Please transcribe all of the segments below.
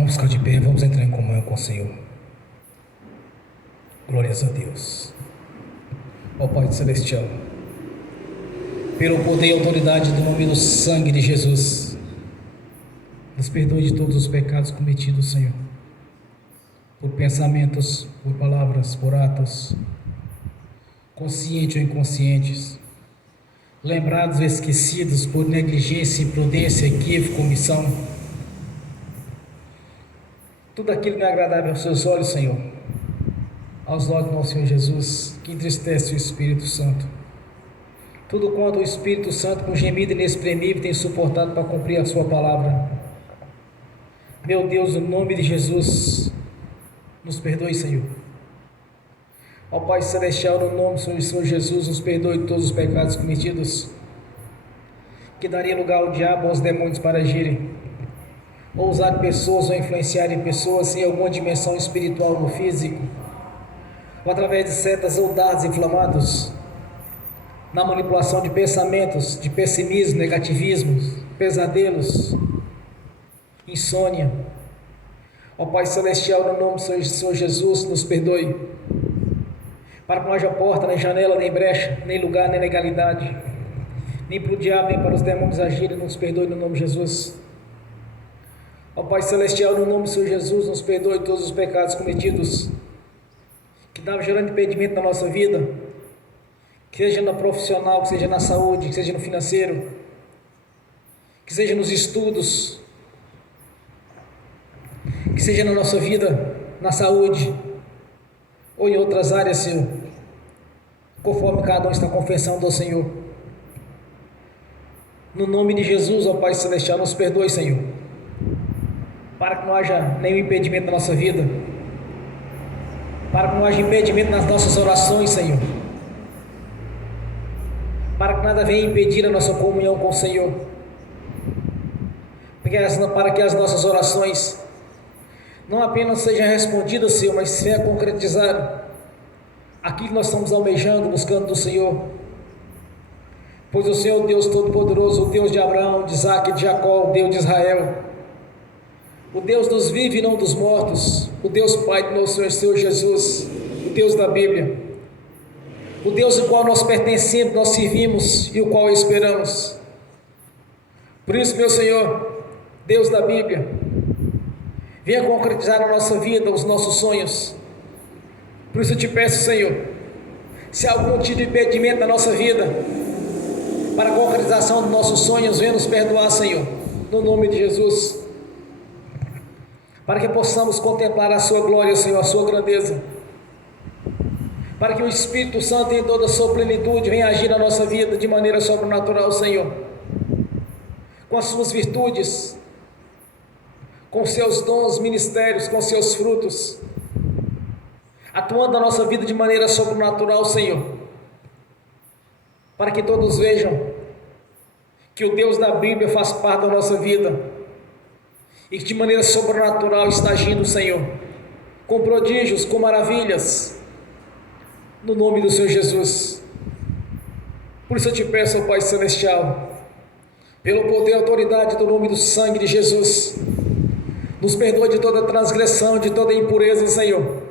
Vamos ficar de pé, vamos entrar em comunhão com o Senhor. Glórias a Deus. Ó Pai Celestial, pelo poder e autoridade do nome do sangue de Jesus, nos perdoe de todos os pecados cometidos, Senhor, por pensamentos, por palavras, por atos, conscientes ou inconscientes, lembrados ou esquecidos por negligência, imprudência, equívoco, omissão. Tudo aquilo que não é agradável aos seus olhos, Senhor, aos olhos do nosso Senhor Jesus, que entristece o Espírito Santo. Tudo quanto o Espírito Santo, com gemido inexprimível, tem suportado para cumprir a sua palavra. Meu Deus, no nome de Jesus, nos perdoe, Senhor. Ó Pai Celestial, no nome do Senhor Jesus, nos perdoe de todos os pecados cometidos, que daria lugar ao diabo, aos demônios para agirem, ou usar pessoas, ou influenciarem pessoas em alguma dimensão espiritual no físico, ou através de setas ou dardos inflamados, na manipulação de pensamentos, de pessimismo, negativismo, pesadelos, insônia. Ó Pai Celestial, no nome do Senhor Jesus, nos perdoe, para que não haja porta, nem janela, nem brecha, nem lugar, nem legalidade, nem para o diabo, nem para os demônios agirem. Nos perdoe no nome de Jesus. Ó Pai Celestial, no nome do Senhor Jesus, nos perdoe todos os pecados cometidos, que estavam gerando impedimento na nossa vida, que seja na profissional, que seja na saúde, que seja no financeiro, que seja nos estudos, que seja na nossa vida, na saúde, ou em outras áreas, Senhor, conforme cada um está confessando ao Senhor. No nome de Jesus, ó Pai Celestial, nos perdoe, Senhor, para que não haja nenhum impedimento na nossa vida, para que não haja impedimento nas nossas orações, Senhor, para que nada venha impedir a nossa comunhão com o Senhor, para que as nossas orações não apenas sejam respondidas, Senhor, mas venha concretizar aquilo que nós estamos almejando, buscando do Senhor. Pois o Senhor, Deus Todo-Poderoso, o Deus de Abraão, de Isaac e de Jacó, o Deus de Israel, o Deus dos vivos e não dos mortos, o Deus Pai do nosso Senhor Jesus, o Deus da Bíblia, o Deus ao qual nós pertencemos, nós servimos e o qual esperamos. Por isso, meu Senhor, Deus da Bíblia, venha concretizar na nossa vida os nossos sonhos. Por isso eu te peço, Senhor, se há algum tipo de impedimento na nossa vida para a concretização dos nossos sonhos, venha nos perdoar, Senhor, no nome de Jesus, para que possamos contemplar a sua glória, Senhor, a sua grandeza, para que o Espírito Santo em toda a sua plenitude venha agir na nossa vida de maneira sobrenatural, Senhor, com as suas virtudes, com seus dons, ministérios, com seus frutos, atuando na nossa vida de maneira sobrenatural, Senhor, para que todos vejam que o Deus da Bíblia faz parte da nossa vida e que de maneira sobrenatural está agindo, Senhor, com prodígios, com maravilhas, no nome do Senhor Jesus. Por isso eu te peço, ó Pai Celestial, pelo poder e autoridade do nome do sangue de Jesus, nos perdoe de toda transgressão, de toda impureza, Senhor,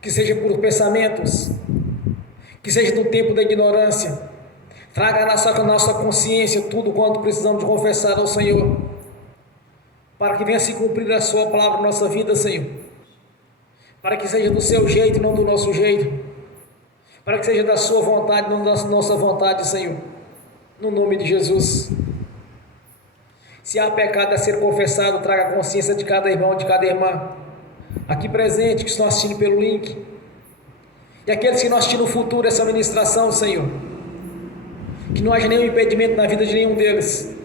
que seja por pensamentos, que seja no tempo da ignorância. Traga na nossa consciência tudo quanto precisamos de confessar ao Senhor, para que venha se cumprir a sua palavra na nossa vida, Senhor, para que seja do seu jeito e não do nosso jeito, para que seja da sua vontade, não da nossa vontade, Senhor, no nome de Jesus. Se há pecado a ser confessado, traga a consciência de cada irmão, de cada irmã aqui presente, que estão assistindo pelo link, e aqueles que não assistirem no futuro essa ministração, Senhor, que não haja nenhum impedimento na vida de nenhum deles,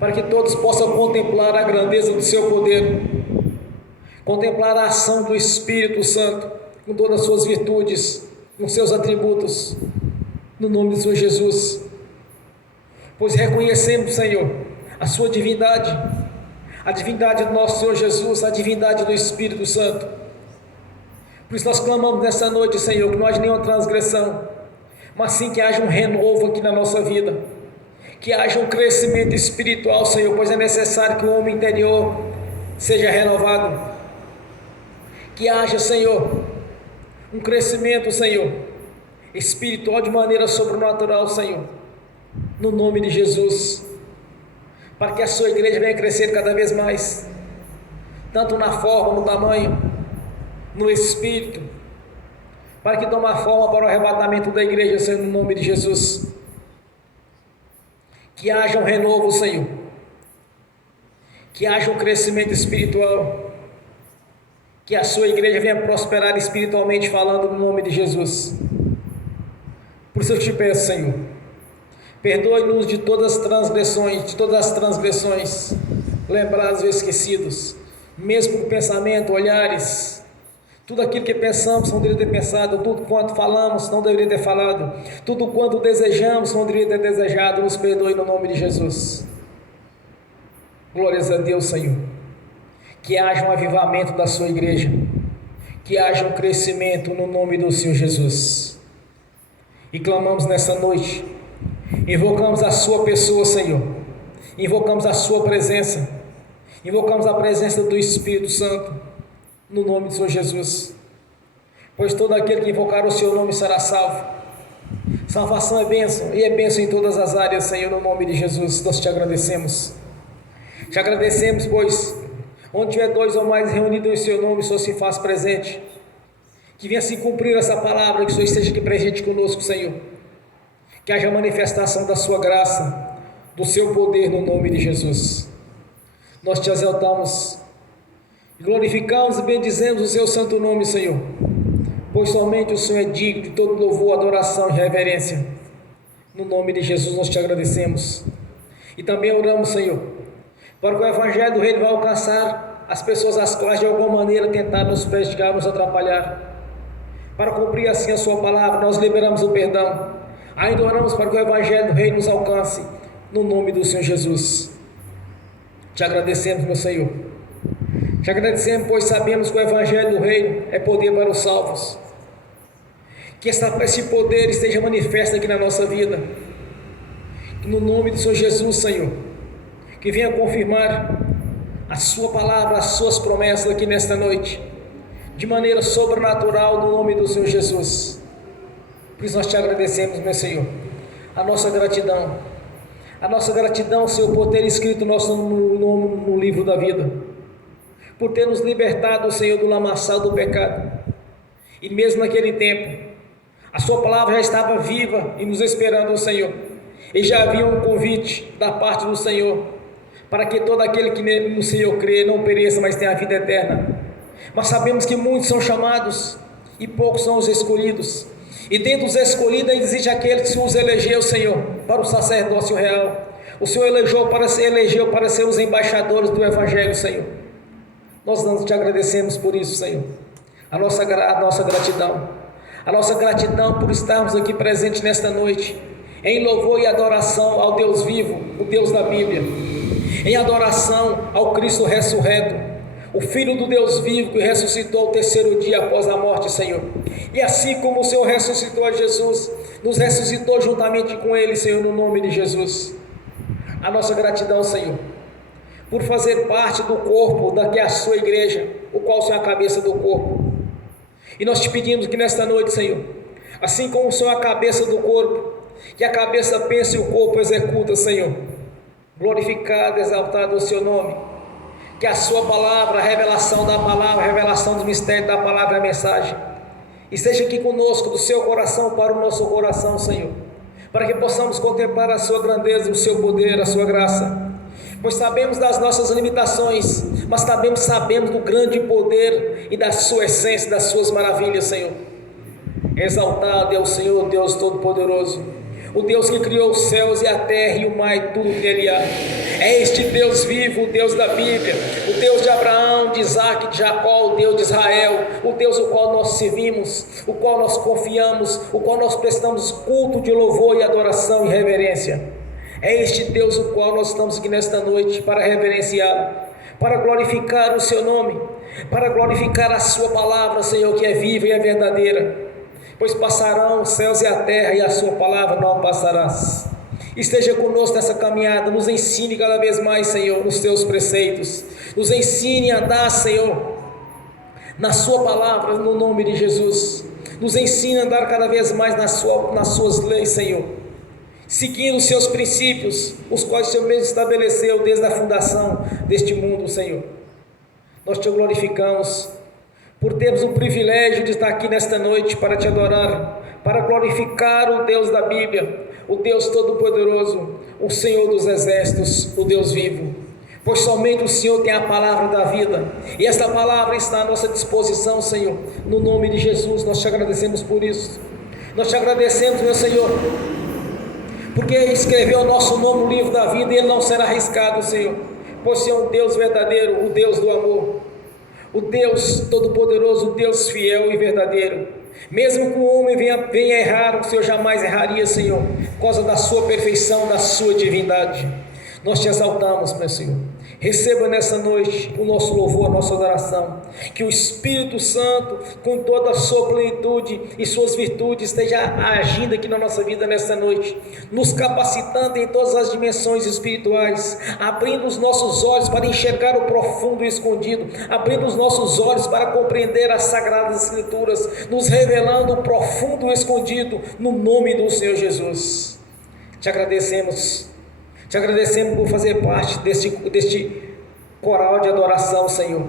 para que todos possam contemplar a grandeza do seu poder, contemplar a ação do Espírito Santo, com todas as suas virtudes, com seus atributos, no nome do Senhor Jesus, pois reconhecemos, Senhor, a sua divindade, a divindade do nosso Senhor Jesus, a divindade do Espírito Santo. Por isso nós clamamos nessa noite, Senhor, que não haja nenhuma transgressão, mas sim que haja um renovo aqui na nossa vida, que haja um crescimento espiritual, Senhor, pois é necessário que o homem interior seja renovado. Que haja, Senhor, um crescimento, Senhor, espiritual de maneira sobrenatural, Senhor, no nome de Jesus, para que a sua igreja venha crescer cada vez mais, tanto na forma, no tamanho, no espírito, para que tome forma para o arrebatamento da igreja, Senhor, no nome de Jesus. Que haja um renovo, Senhor, que haja um crescimento espiritual, que a sua igreja venha prosperar espiritualmente falando, no nome de Jesus. Por isso eu te peço, Senhor, perdoe-nos de todas as transgressões, lembrados ou esquecidos, mesmo com pensamento, olhares, tudo aquilo que pensamos não deveria ter pensado, tudo quanto falamos não deveria ter falado, tudo quanto desejamos não deveria ter desejado. Nos perdoe no nome de Jesus. Glórias a Deus, Senhor. Que haja um avivamento da sua igreja, que haja um crescimento no nome do Senhor Jesus. E clamamos nessa noite, invocamos a sua pessoa, Senhor, invocamos a sua presença, invocamos a presença do Espírito Santo, no nome do Senhor Jesus, pois todo aquele que invocar o seu nome será salvo. Salvação é bênção, e é bênção em todas as áreas, Senhor, no nome de Jesus. Nós te agradecemos, pois onde tiver dois ou mais reunidos em seu nome, o Senhor se faz presente. Que venha se cumprir essa palavra, que o Senhor esteja aqui presente conosco, Senhor. Que haja manifestação da sua graça, do seu poder, no nome de Jesus. Nós te exaltamos, glorificamos e bendizemos o seu santo nome, Senhor, pois somente o Senhor é digno de todo louvor, adoração e reverência. No nome de Jesus nós te agradecemos. E também oramos, Senhor, para que o Evangelho do Reino vá alcançar as pessoas as quais de alguma maneira tentaram nos prejudicar, nos atrapalhar. Para cumprir assim a sua palavra, nós liberamos o perdão. Ainda oramos para que o Evangelho do Reino nos alcance, no nome do Senhor Jesus. Te agradecemos, meu Senhor. Te agradecemos, pois sabemos que o Evangelho do Reino é poder para os salvos. Que esse poder esteja manifesto aqui na nossa vida. Que no nome do Senhor Jesus, Senhor, que venha confirmar a sua palavra, as suas promessas aqui nesta noite, de maneira sobrenatural, no nome do Senhor Jesus. Por isso nós te agradecemos, meu Senhor, a nossa gratidão, Senhor, por ter escrito nosso nome no livro da vida, por ter nos libertado, Senhor, do lamaçal do pecado. E mesmo naquele tempo, a sua palavra já estava viva e nos esperando, Senhor, e já havia um convite da parte do Senhor, para que todo aquele que no Senhor crê não pereça, mas tenha a vida eterna. Mas sabemos que muitos são chamados e poucos são os escolhidos. E dentro dos escolhidos ainda existe aquele que os elegeu, Senhor, para o sacerdócio real. O Senhor elegeu para ser os embaixadores do Evangelho, Senhor. Nós te agradecemos por isso, Senhor. A nossa gratidão por estarmos aqui presentes nesta noite, em louvor e adoração ao Deus vivo, o Deus da Bíblia, em adoração ao Cristo ressurreto, o Filho do Deus vivo que ressuscitou ao terceiro dia após a morte, Senhor. E assim como o Senhor ressuscitou a Jesus, nos ressuscitou juntamente com Ele, Senhor, no nome de Jesus. A nossa gratidão, Senhor, por fazer parte do corpo que é a sua igreja, o qual o Senhor é a cabeça do corpo. E nós te pedimos que nesta noite, Senhor, assim como o Senhor é a cabeça do corpo, que a cabeça pensa e o corpo executa, Senhor. Glorificado, exaltado o seu nome. Que a sua palavra, a revelação da palavra, a revelação do mistério da palavra, a mensagem, esteja aqui conosco, do seu coração para o nosso coração, Senhor, para que possamos contemplar a sua grandeza, o seu poder, a sua graça, pois sabemos das nossas limitações, mas também sabemos do grande poder e da sua essência, das suas maravilhas, Senhor. Exaltado é o Senhor, Deus Todo-Poderoso, o Deus que criou os céus e a terra e o mar e tudo que nele há. É este Deus vivo, o Deus da Bíblia, o Deus de Abraão, de Isaac, de Jacó, o Deus de Israel, o Deus o qual nós servimos, o qual nós confiamos, o qual nós prestamos culto de louvor e adoração e reverência. É este Deus o qual nós estamos aqui nesta noite para reverenciá-lo, para glorificar o seu nome, para glorificar a sua palavra, Senhor, que é viva e é verdadeira. Pois passarão os céus e a terra, e a sua palavra não passarás. Esteja conosco nessa caminhada, nos ensine cada vez mais, Senhor, nos teus preceitos, nos ensine a andar, Senhor, na sua palavra, no nome de Jesus. Nos ensine a andar cada vez mais nas suas leis, Senhor, seguindo os seus princípios, os quais o Senhor mesmo estabeleceu desde a fundação deste mundo, Senhor. Nós te glorificamos por termos o privilégio de estar aqui nesta noite para te adorar, para glorificar o Deus da Bíblia, o Deus Todo-Poderoso, o Senhor dos Exércitos, o Deus vivo, pois somente o Senhor tem a palavra da vida, e esta palavra está à nossa disposição, Senhor. No nome de Jesus, nós te agradecemos por isso. Nós te agradecemos, meu Senhor, porque escreveu o nosso nome no livro da vida, e ele não será arriscado, Senhor, pois Senhor é um Deus verdadeiro, o Deus do amor, o Deus Todo-Poderoso, o Deus fiel e verdadeiro. Mesmo que o homem venha errar, o Senhor jamais erraria, Senhor, por causa da sua perfeição, da sua divindade. Nós te exaltamos, meu Senhor. Receba nessa noite o nosso louvor, a nossa adoração. Que o Espírito Santo, com toda a sua plenitude e suas virtudes, esteja agindo aqui na nossa vida nessa noite, nos capacitando em todas as dimensões espirituais, abrindo os nossos olhos para enxergar o profundo e escondido, abrindo os nossos olhos para compreender as Sagradas Escrituras, nos revelando o profundo e escondido, no nome do Senhor Jesus. Te agradecemos por fazer parte deste coral de adoração, Senhor,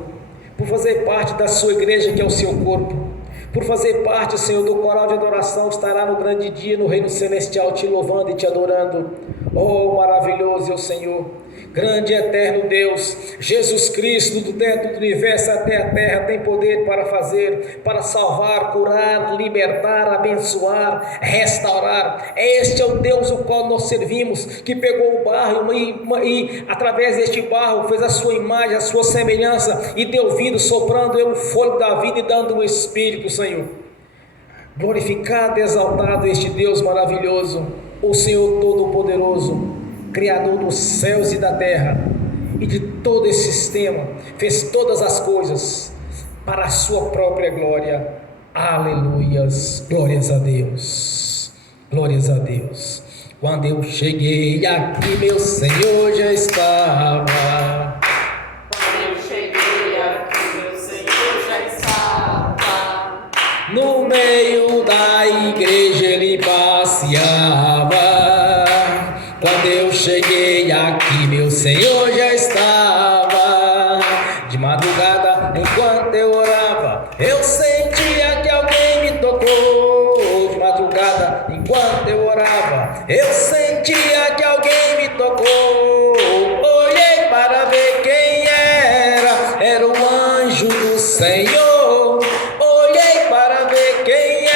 por fazer parte da sua igreja, que é o seu corpo, por fazer parte, Senhor, do coral de adoração, estará no grande dia, no reino celestial, te louvando e te adorando. Oh, maravilhoso é o Senhor, grande e eterno Deus, Jesus Cristo, do dentro do universo até a terra, tem poder para fazer, para salvar, curar, libertar, abençoar, restaurar. Este é o Deus o qual nós servimos, que pegou o barro e através deste barro fez a sua imagem, a sua semelhança, e deu vida, soprando ele o fôlego da vida e dando um espírito, Senhor. Glorificado e exaltado este Deus maravilhoso, o Senhor Todo-Poderoso, Criador dos céus e da terra e de todo esse sistema, fez todas as coisas para a sua própria glória. Aleluias, glórias a Deus, glórias a Deus. Quando eu cheguei aqui, meu Senhor já estava. Quando eu cheguei aqui, meu Senhor já estava. No meio da igreja ele passeava. Quando eu cheguei aqui, meu Senhor já estava. De madrugada, enquanto eu orava, eu sentia que alguém me tocou. De madrugada, enquanto eu orava, eu sentia que alguém me tocou. Olhei para ver quem era o anjo do Senhor. Olhei para ver quem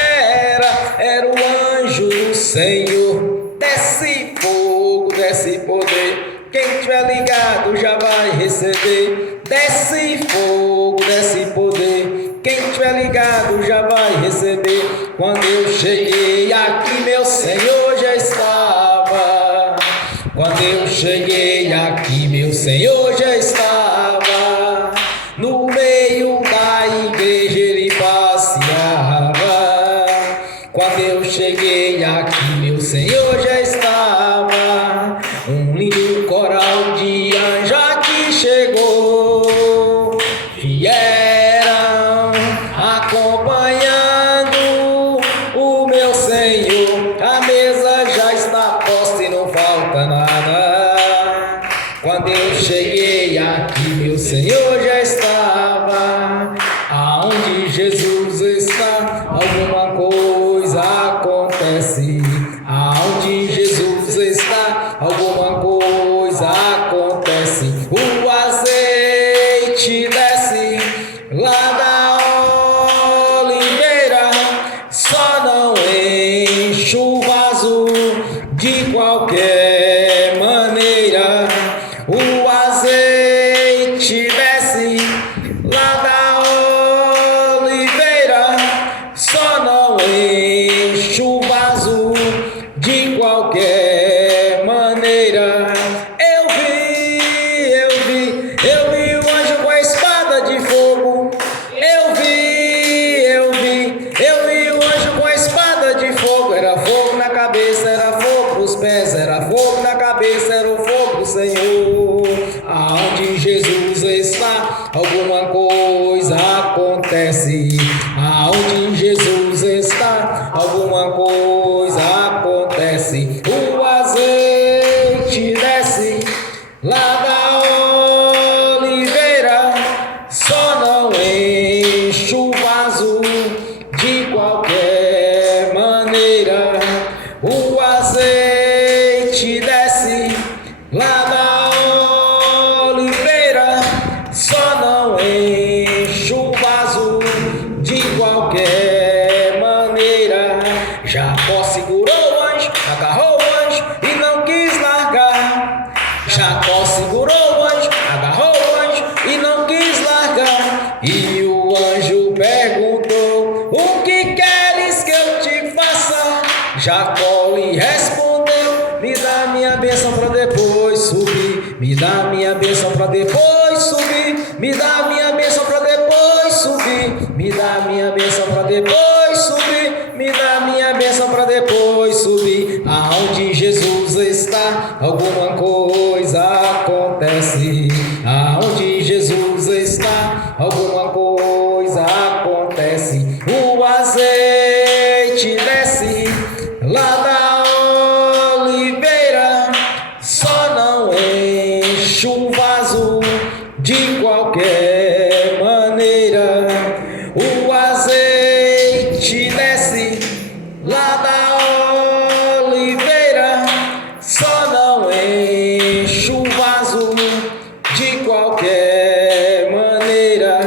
era o anjo do Senhor. Desce fogo, desce poder, quem tiver ligado já vai receber. Desce fogo, desce poder, quem tiver ligado já vai receber. Quando eu cheguei aqui, meu Senhor já estava. Quando eu cheguei aqui, meu Senhor já estava. No meio da igreja ele passeava. Quando eu cheguei aqui, meu Senhor já estava. Um lindo coral de anjos aqui chegou, vieram acompanhando o meu Senhor. A mesa já está posta e não falta nada. Quando eu cheguei aqui, meu Senhor já estava. Aonde Jesus está, alguma coisa acontece. Aonde Jesus está, alguma coisa acontece. O azeite desce lá da oliveira, só não enche o vaso de qualquer maneira. O azeite desce lá da oliveira, só não enche o vaso de qualquer maneira. Eu vi o anjo com a espada de fogo. Eu vi o anjo com a espada de fogo. Era fogo na cabeça, era fogo nos pés, era fogo alguma coisa acontece. Aonde Jesus está, alguma coisa acontece. O azeite desce lá da oliveira, só não enche o vaso de qualquer maneira. O azeite desce lá da oliveira, só não enche o vaso de qualquer maneira. Jacó segurou o anjo, agarrou o anjo e não quis largar. Jacó segurou o anjo, agarrou o anjo e não quis largar. E o anjo perguntou: o que queres que eu te faça? Jacó lhe respondeu: me dá minha bênção para depois subir. Me dá minha bênção para depois subir. Me dá minha bênção para depois subir. Me dá minha bênção para depois subir. Me dá minha bênção para depois subir. Aonde Jesus está, alguma coisa acontece. Aonde Jesus está, alguma coisa acontece. O azeite desce lá da oliveira, só não enche o vaso de qualquer maneira. O azeite desce lá da oliveira, só não enche o vaso de qualquer maneira.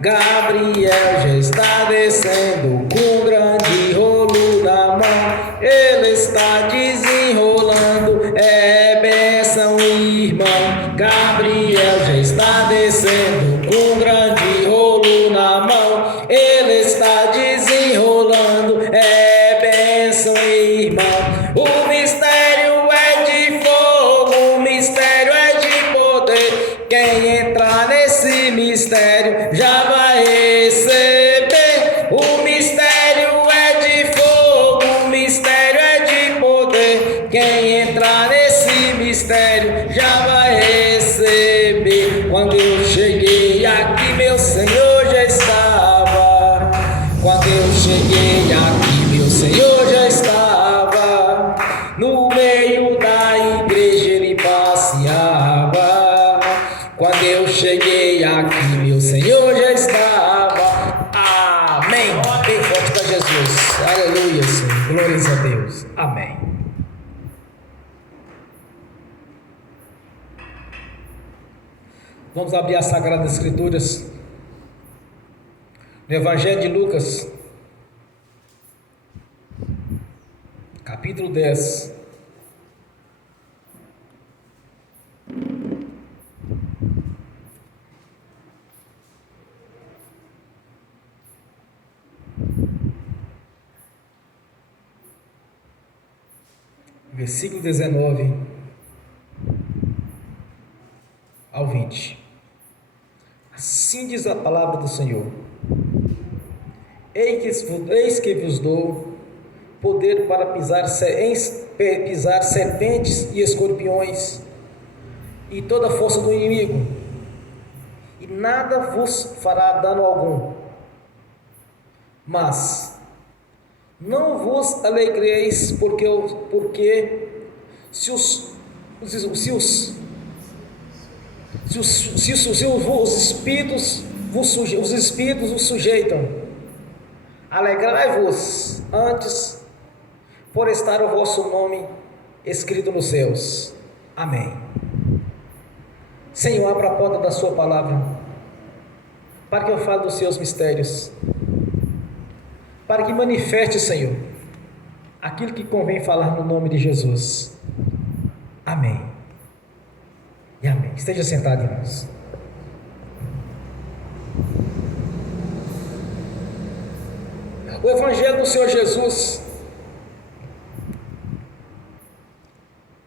Gabriel já está descendo com grande rolo na mão. Ele está desenrolando, é bênção, irmão. Gabriel já está descendo com grande rolo na mão. Ele está desenrolando, é bênção, irmão. O mistério é de fogo, o mistério é de poder. Quem entrar nesse mistério já vai receber. O mistério é de fogo, o mistério é de poder. Quem entrar nesse mistério já vai receber. Quando eu cheguei aqui, meu Senhor já estava. Quando eu cheguei aqui, meu Senhor já estava. No meio da igreja ele passeava. Quando eu cheguei aqui, meu Senhor já estava. Amém. Bem forte para Jesus. Aleluia, Senhor. Glórias a Deus. Amém. Vamos abrir as Sagradas Escrituras no Evangelho de Lucas, capítulo 10. Versículo 19 ao 20. Assim diz a palavra do Senhor: Eis que vos dou poder para pisar serpentes e escorpiões e toda a força do inimigo, e nada vos fará dano algum. Mas não vos alegreis, porque se os espíritos vos sujeitam, alegrai-vos antes por estar o vosso nome escrito nos céus. Amém. Senhor, abra a porta da sua palavra, para que eu fale dos seus mistérios, para que manifeste, Senhor, aquilo que convém falar no nome de Jesus. Amém. E amém. Esteja sentado, irmãos. O Evangelho do Senhor Jesus,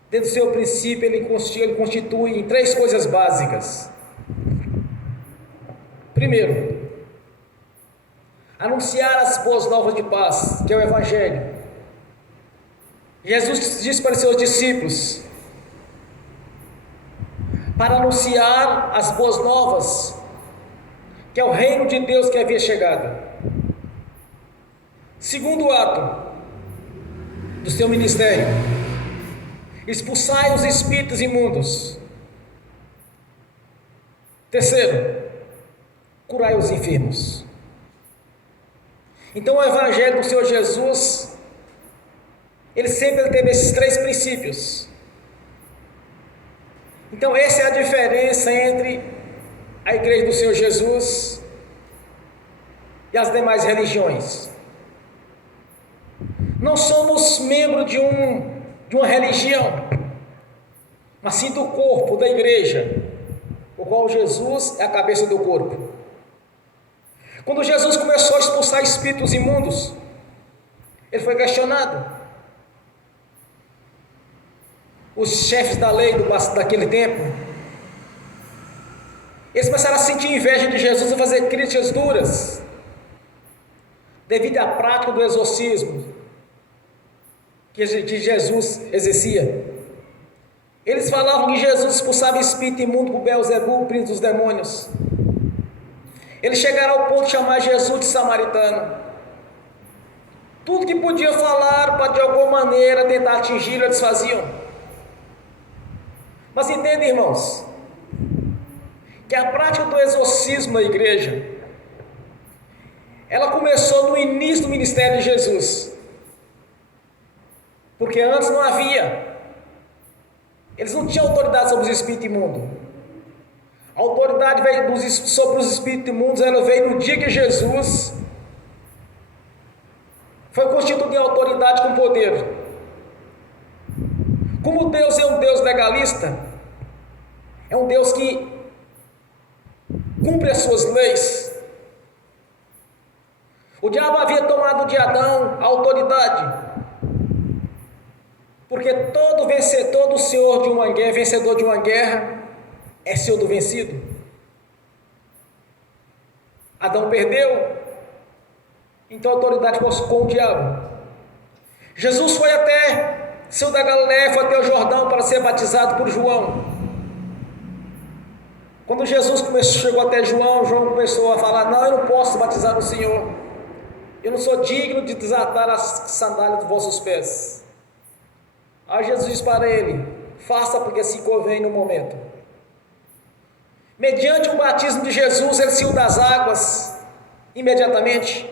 desde o seu princípio, ele constitui em três coisas básicas. Primeiro, anunciar as boas novas de paz, que é o Evangelho. Jesus disse para os seus discípulos: para anunciar as boas novas, que é o reino de Deus que havia chegado. Segundo ato do seu ministério: expulsai os espíritos imundos. Terceiro, curai os enfermos. Então o evangelho do Senhor Jesus, ele sempre teve esses três princípios. Então essa é a diferença entre a igreja do Senhor Jesus e as demais religiões. Não somos membros de uma religião, mas sim do corpo da igreja, o qual Jesus é a cabeça do corpo. Quando Jesus começou a expulsar espíritos imundos, ele foi questionado. Os chefes da lei daquele tempo, eles começaram a sentir inveja de Jesus e fazer críticas duras, devido à prática do exorcismo que Jesus exercia. Eles falavam que Jesus expulsava espírito imundo por Beelzebul, o príncipe dos demônios. Eles chegaram ao ponto de chamar Jesus de samaritano. Tudo que podia falar para de alguma maneira tentar atingi-lo, eles faziam. Mas entendem, irmãos, que a prática do exorcismo na igreja, ela começou no início do ministério de Jesus, porque antes não havia. Eles não tinham autoridade sobre os espíritos imundos. A autoridade sobre os espíritos imundos, ela veio no dia que Jesus foi constituído em autoridade com poder. Como Deus é um Deus legalista, é um Deus que cumpre as suas leis. O diabo havia tomado de Adão a autoridade, porque todo vencedor senhor de uma guerra, vencedor de uma guerra, é senhor do vencido. Adão perdeu, então a autoridade ficou com o diabo. Jesus foi até Seu da Galileia, foi até o Jordão para ser batizado por João. Quando Jesus chegou até João, João começou a falar: não, eu não posso batizar o Senhor, eu não sou digno de desatar as sandálias dos vossos pés. Aí Jesus disse para ele: faça, porque assim convém no momento. Mediante o batismo de Jesus, ele saiu das águas imediatamente.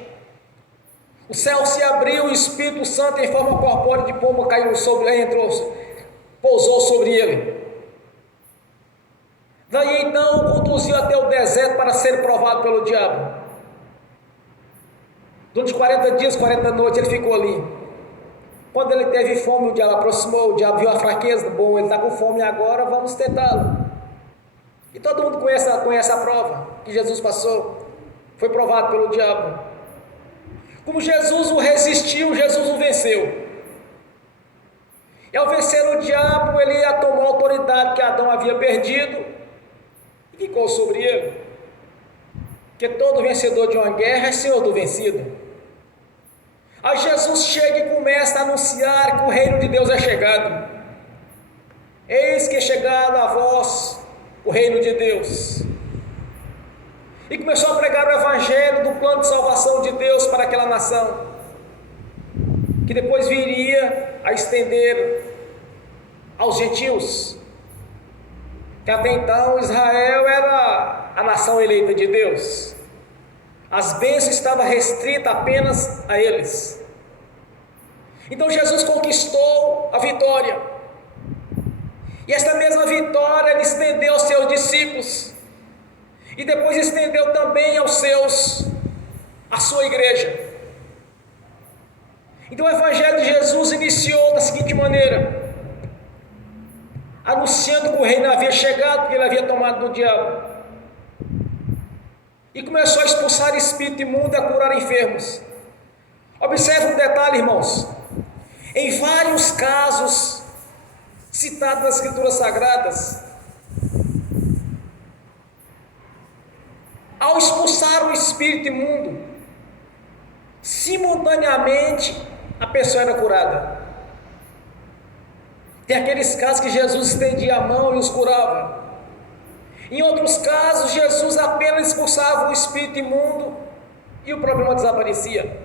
O céu se abriu, o Espírito Santo em forma corpórea de pomba caiu sobre ele, pousou sobre ele. Daí então o conduziu até o deserto para ser provado pelo diabo. Durante 40 dias, 40 noites ele ficou ali. Quando ele teve fome, o diabo aproximou, o diabo viu a fraqueza: bom, ele está com fome agora, vamos tentá-lo. E todo mundo conhece a prova que Jesus passou, foi provado pelo diabo. Como Jesus o resistiu, Jesus o venceu. E ao vencer o diabo, ele tomou a autoridade que Adão havia perdido e ficou sobre ele. Porque todo vencedor de uma guerra é senhor do vencido. Aí Jesus chega e começa a anunciar que o reino de Deus é chegado. Eis que é chegado a vós o reino de Deus. E começou a pregar o evangelho do plano de salvação de Deus para aquela nação, que depois viria a estender aos gentios, que até então Israel era a nação eleita de Deus. As bênçãos estavam restritas apenas a eles. Então Jesus conquistou a vitória. E esta mesma vitória ele estendeu aos seus discípulos. E depois estendeu também a sua igreja. Então o evangelho de Jesus iniciou da seguinte maneira: anunciando que o reino havia chegado, porque ele havia tomado do diabo. E começou a expulsar espírito imundo e a curar enfermos. Observe um detalhe, irmãos. Em vários casos citados nas Escrituras Sagradas, ao expulsar o espírito imundo, simultaneamente a pessoa era curada. Tem aqueles casos que Jesus estendia a mão e os curava. Em outros casos, Jesus apenas expulsava expulsava o espírito imundo e o problema desaparecia.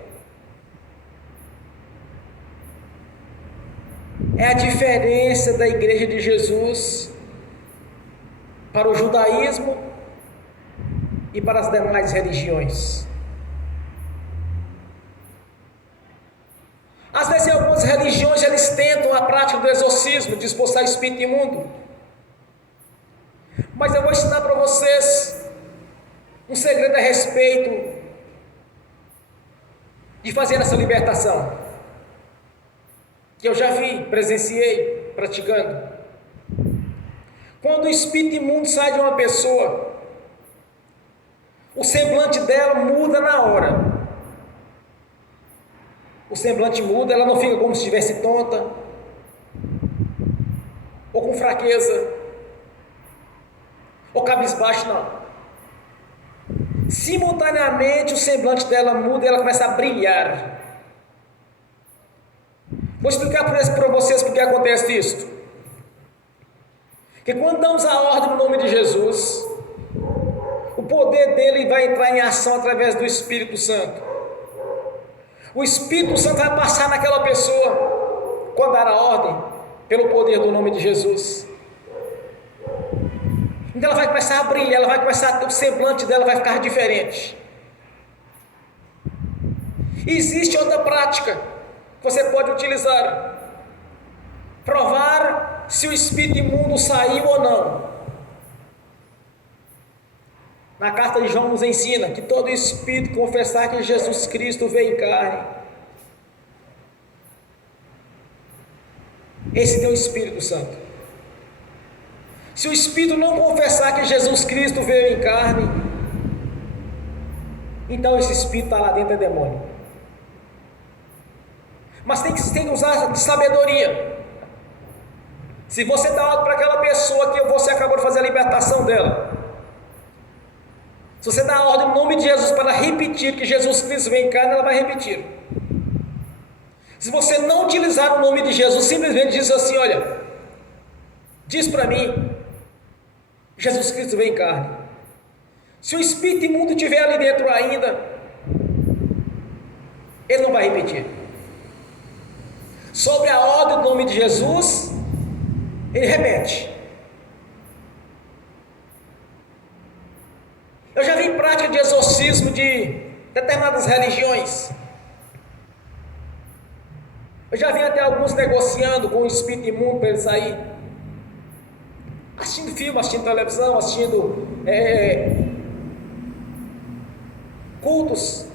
É a diferença da igreja de Jesus para o judaísmo e para as demais religiões. Às vezes, em algumas religiões, eles tentam a prática do exorcismo, de expulsar espírito imundo. Mas eu vou ensinar para vocês um segredo a respeito de fazer essa libertação, que eu já vi, presenciei, praticando. Quando o espírito imundo sai de uma pessoa, o semblante dela muda na hora. O semblante muda, ela não fica como se estivesse tonta, ou com fraqueza, ou cabisbaixo, não. Simultaneamente o semblante dela muda e ela começa a brilhar. Vou explicar para vocês por que acontece isso. Porque quando damos a ordem no nome de Jesus, o poder dele vai entrar em ação através do Espírito Santo. O Espírito Santo vai passar naquela pessoa, quando dar a ordem, pelo poder do nome de Jesus. Então ela vai começar a brilhar, ela vai começar, o semblante dela vai ficar diferente. Existe outra prática que você pode utilizar, provar se o espírito imundo saiu ou não. Na carta de João nos ensina que todo espírito confessar que Jesus Cristo veio em carne, esse é o Espírito Santo. Se o espírito não confessar que Jesus Cristo veio em carne, então esse espírito está lá dentro, é demônio. Mas tem que usar de sabedoria. Se você dá ordem para aquela pessoa que você acabou de fazer a libertação dela, se você dá a ordem no nome de Jesus para repetir que Jesus Cristo vem em carne, ela vai repetir. Se você não utilizar o nome de Jesus, simplesmente diz assim: olha, diz para mim, Jesus Cristo vem em carne. Se o espírito imundo estiver ali dentro ainda, ele não vai repetir. Sobre a ordem do nome de Jesus, ele repete. Eu já vi prática de exorcismo de determinadas religiões. Eu já vi até alguns negociando com o espírito imundo para ele sair. Assistindo filme, assistindo televisão, assistindo cultos.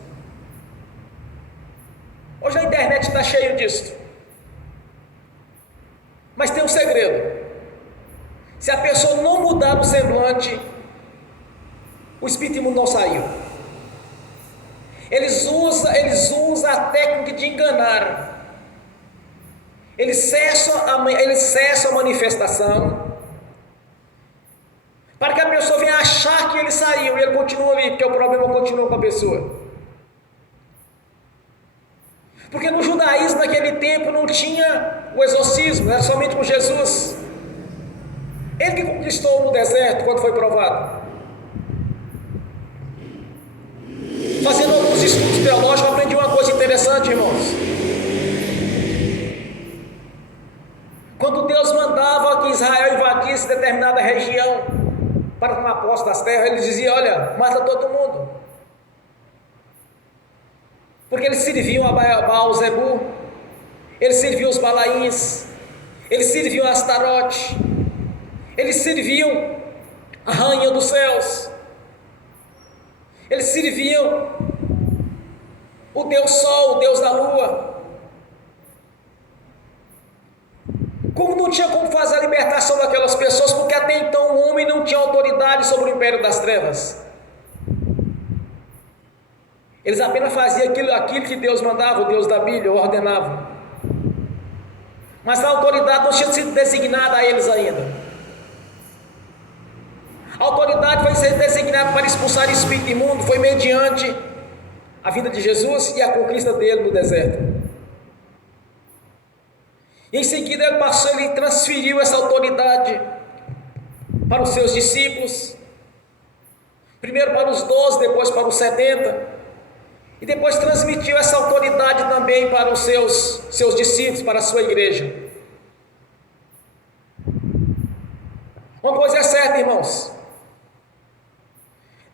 Hoje a internet está cheio disso. Mas tem um segredo. Se a pessoa não mudar o semblante, o espírito imundo não saiu. Eles usam a técnica de enganar. Eles cessam a manifestação, para que a pessoa venha achar que ele saiu e ele continua ali, porque o problema continua com a pessoa. Porque no judaísmo naquele tempo não tinha o exorcismo, era somente com Jesus. Ele que conquistou no deserto quando foi provado. Fazendo alguns estudos teológicos, eu aprendi uma coisa interessante, irmãos. Quando Deus mandava que Israel invadisse determinada região para tomar posse das terras, ele dizia: olha, mata todo mundo. Porque eles serviam a Baal-zebu, eles serviam os Balaíns, eles serviam a Astarote, eles serviam a rainha dos céus, eles serviam o Deus Sol, o Deus da Lua. Como não tinha como fazer a libertação daquelas pessoas, porque até então o homem não tinha autoridade sobre o império das trevas. Eles apenas faziam aquilo que Deus mandava, o Deus da Bíblia ordenava. Mas a autoridade não tinha sido designada a eles ainda. A autoridade foi ser designada para expulsar o espírito imundo, foi mediante a vida de Jesus e a conquista dele no deserto. E em seguida ele transferiu essa autoridade para os seus discípulos, primeiro para os 12, depois para os 70, e depois transmitiu essa autoridade também para os seus discípulos, para a sua igreja. Uma coisa é certa, irmãos: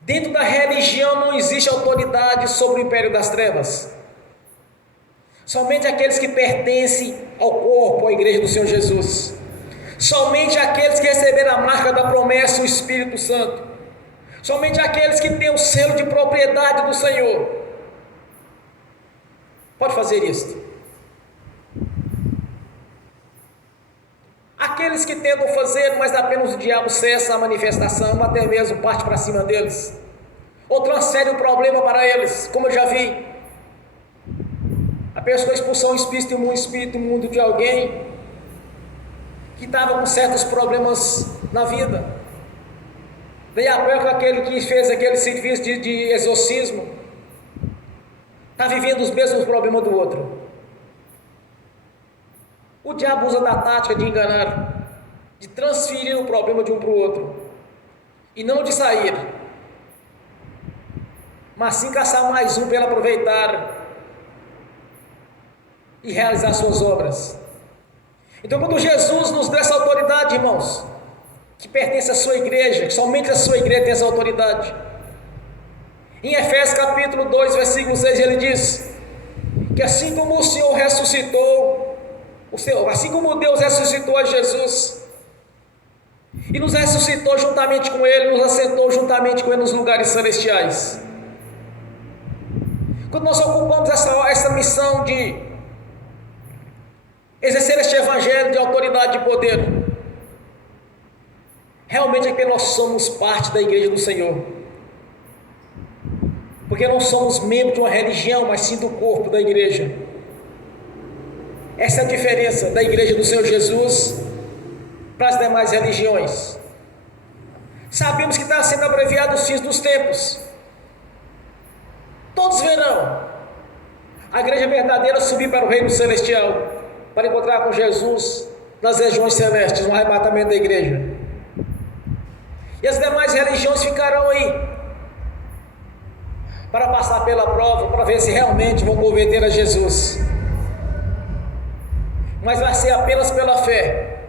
dentro da religião não existe autoridade sobre o império das trevas. Somente aqueles que pertencem ao corpo, à igreja do Senhor Jesus. Somente aqueles que receberam a marca da promessa, o Espírito Santo. Somente aqueles que têm o selo de propriedade do Senhor pode fazer isto. Aqueles que tentam fazer, mas apenas o diabo cessa a manifestação, até mesmo parte para cima deles, ou transfere o problema para eles, como eu já vi. A pessoa expulsou um espírito imundo de alguém que estava com certos problemas na vida. Daí a pouco aquele que fez aquele serviço de exorcismo está vivendo os mesmos problemas do outro. O diabo usa da tática de enganar, de transferir o problema de um para o outro, e não de sair, mas sim caçar mais um para ele aproveitar e realizar suas obras. Então, quando Jesus nos deu essa autoridade, irmãos, que pertence à sua igreja, que somente a sua igreja tem essa autoridade, em Efésios capítulo 2, versículo 6, ele diz que assim como o Senhor ressuscitou, assim como Deus ressuscitou a Jesus, e nos ressuscitou juntamente com Ele, nos assentou juntamente com Ele nos lugares celestiais. Quando nós ocupamos essa missão de exercer este evangelho de autoridade e poder, realmente é que nós somos parte da igreja do Senhor, porque não somos membros de uma religião, mas sim do corpo da igreja. Essa é a diferença da igreja do Senhor Jesus para as demais religiões. Sabemos que está sendo abreviado os fins dos tempos. Todos verão a igreja verdadeira subir para o reino celestial, para encontrar com Jesus nas regiões celestes, no arrebatamento da igreja. E as demais religiões ficarão aí para passar pela prova, para ver se realmente vão converter a Jesus. Mas vai ser apenas pela fé,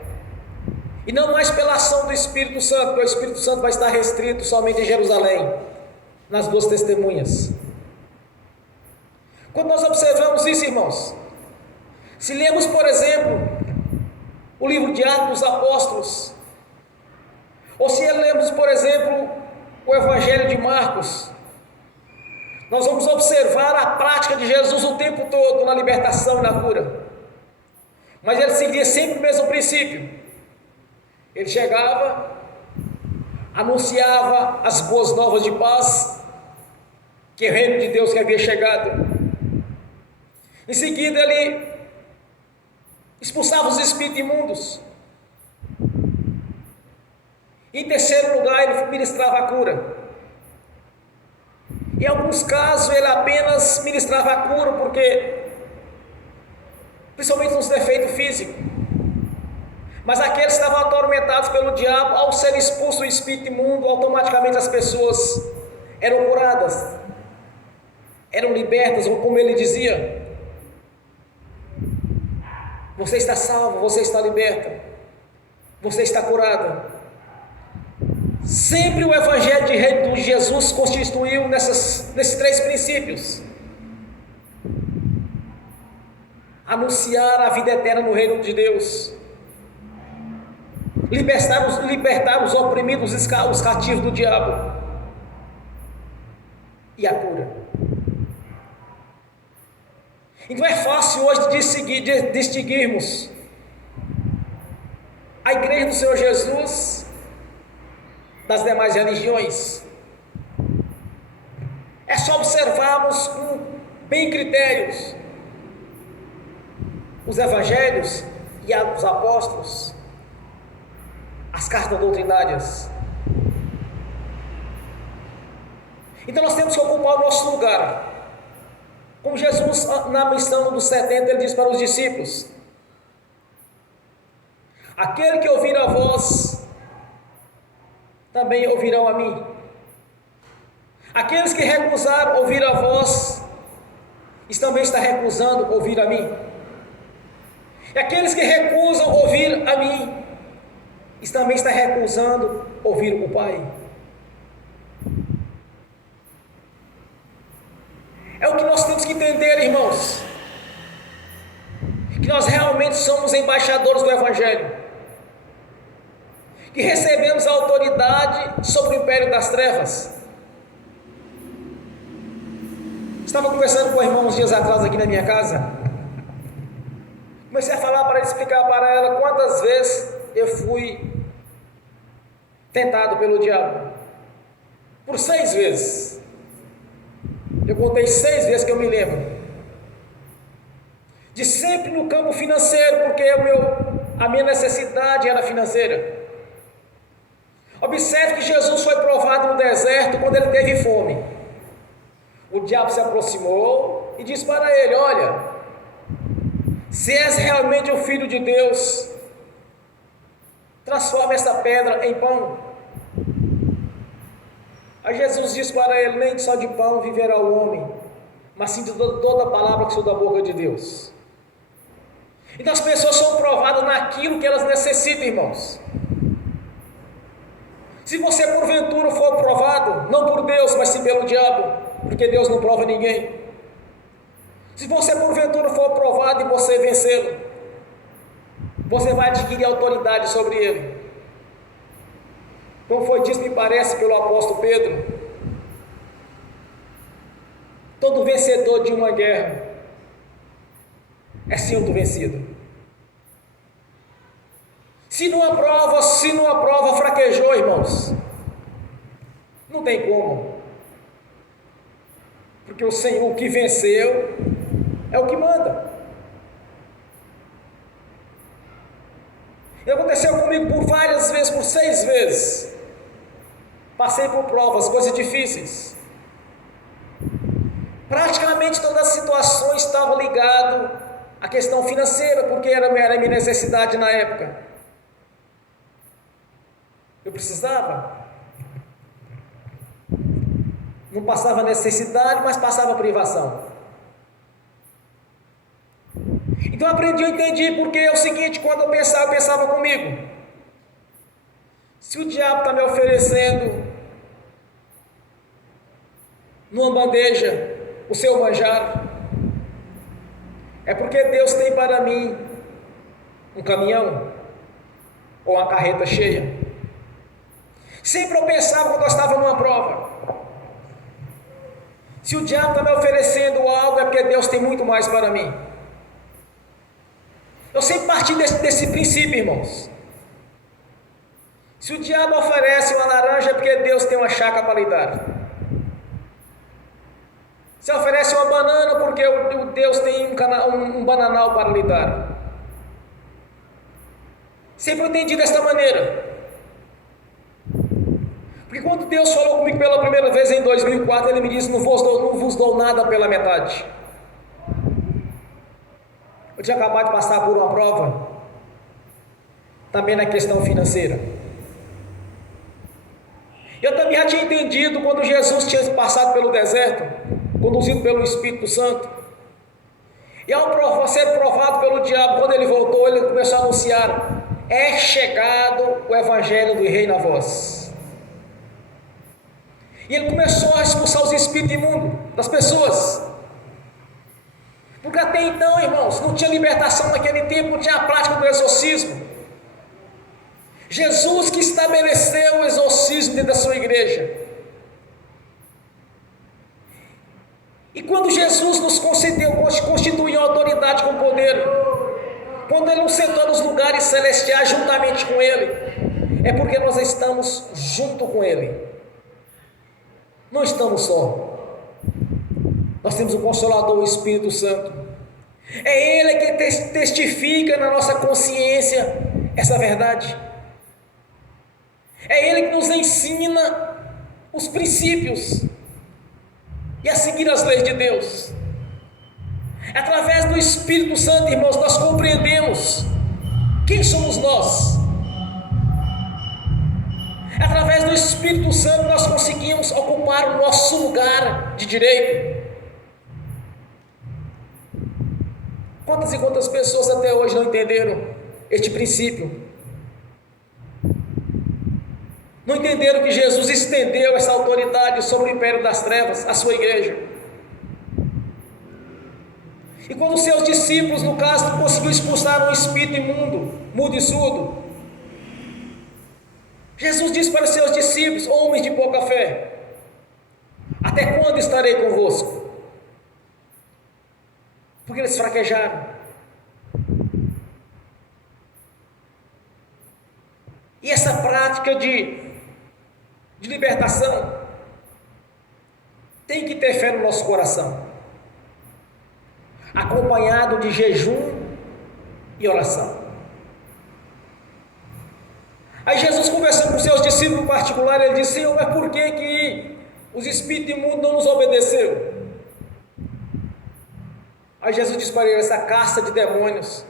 e não mais pela ação do Espírito Santo, porque o Espírito Santo vai estar restrito somente em Jerusalém, nas duas testemunhas. Quando nós observamos isso, irmãos, se lemos, por exemplo, o livro de Atos dos Apóstolos, ou se lemos, por exemplo, o Evangelho de Marcos, nós vamos observar a prática de Jesus o tempo todo na libertação e na cura. Mas ele seguia sempre o mesmo princípio. Ele chegava, anunciava as boas novas de paz, que é o reino de Deus que havia chegado. Em seguida ele expulsava os espíritos imundos. Em terceiro lugar, ele ministrava a cura. Em alguns casos ele apenas ministrava a cura porque, principalmente nos defeitos físicos, mas aqueles que estavam atormentados pelo diabo, ao ser expulso o espírito imundo, automaticamente as pessoas eram curadas, eram libertas, ou como ele dizia: você está salvo, você está liberta, você está curada. Sempre o Evangelho de Jesus constituiu nesses três princípios: anunciar a vida eterna no reino de Deus, libertar os oprimidos, os cativos do diabo, e a cura. Então é fácil hoje distinguirmos a igreja do Senhor Jesus das demais religiões. É só observarmos com bem critérios os evangelhos e os apóstolos, as cartas doutrinárias. Então nós temos que ocupar o nosso lugar. Como Jesus, na missão dos 70, ele diz para os discípulos: aquele que ouvir a voz, também ouvirão a mim. Aqueles que recusaram ouvir a voz, também está recusando ouvir a mim. E aqueles que recusam ouvir a mim, também está recusando ouvir o Pai. É o que nós temos que entender, irmãos, que nós realmente somos embaixadores do Evangelho, que recebemos a autoridade sobre o império das trevas. Estava conversando com o irmão uns dias atrás aqui na minha casa. Comecei a falar para ele, explicar para ela quantas vezes eu fui tentado pelo diabo. Por 6 vezes. Eu contei 6 vezes que eu me lembro. De sempre no campo financeiro, porque a minha necessidade era financeira. Observe que Jesus foi provado no deserto quando ele teve fome. O diabo se aproximou e disse para ele: olha, se és realmente o Filho de Deus, transforma essa pedra em pão. Aí Jesus disse para ele: nem só de pão viverá o homem, mas sim de toda a palavra que saiu da boca de Deus. Então as pessoas são provadas naquilo que elas necessitam, irmãos. Se você porventura for provado, não por Deus, mas sim pelo diabo, porque Deus não prova ninguém. Se você porventura for provado e você vencê-lo, você vai adquirir autoridade sobre ele. Como foi dito, me parece, pelo apóstolo Pedro, todo vencedor de uma guerra é sempre vencido. Se não aprova, fraquejou, irmãos. Não tem como. Porque o Senhor que venceu é o que manda. E aconteceu comigo por várias vezes, por 6 vezes. Passei por provas, coisas difíceis. Praticamente todas as situações estavam ligadas à questão financeira, porque era a minha necessidade na época. Eu precisava. Não passava necessidade, mas passava privação. Então aprendi, eu entendi, porque é o seguinte: quando eu pensava comigo, se o diabo está me oferecendo numa bandeja o seu manjar, é porque Deus tem para mim um caminhão ou uma carreta cheia. Sempre eu pensava quando eu estava numa prova: se o diabo está me oferecendo algo, é porque Deus tem muito mais para mim. Eu sempre parti desse princípio, irmãos. Se o diabo oferece uma laranja, é porque Deus tem uma chácara para lhe dar. Se oferece uma banana, porque Deus tem um bananal para lhe dar. Sempre eu entendi desta maneira. Porque quando Deus falou comigo pela primeira vez em 2004, Ele me disse: não vos dou nada pela metade. Eu tinha acabado de passar por uma prova, também na questão financeira. Eu também já tinha entendido quando Jesus tinha passado pelo deserto, conduzido pelo Espírito Santo. E ao ser provado pelo diabo, quando ele voltou, ele começou a anunciar: é chegado o Evangelho do Reino a vós. E ele começou a expulsar os espíritos imundos das pessoas. Porque até então, irmãos, não tinha libertação naquele tempo, não tinha a prática do exorcismo. Jesus que estabeleceu o exorcismo dentro da sua igreja. E quando Jesus nos constituiu autoridade com poder, quando Ele nos sentou nos lugares celestiais juntamente com Ele, é porque nós estamos junto com Ele. Não estamos só. Nós temos o Consolador, o Espírito Santo. É Ele que testifica na nossa consciência essa verdade. É Ele que nos ensina os princípios e a seguir as leis de Deus. Através do Espírito Santo, irmãos, nós compreendemos quem somos nós. Através do Espírito Santo nós conseguimos ocupar o nosso lugar de direito. Quantas e quantas pessoas até hoje não entenderam este princípio? Não entenderam que Jesus estendeu essa autoridade sobre o império das trevas, a sua igreja. E quando os seus discípulos, no caso, conseguiu expulsar um espírito imundo, mudo e surdo, Jesus disse para os seus discípulos, homens de pouca fé: até quando estarei convosco? Porque eles fraquejaram. E essa prática de libertação tem que ter fé no nosso coração, acompanhado de jejum e oração. Aí Jesus, conversando com seus discípulos em particular, ele disse: Senhor, mas por que os espíritos imundos não nos obedeceram? Aí Jesus disse para ele: essa caça de demônios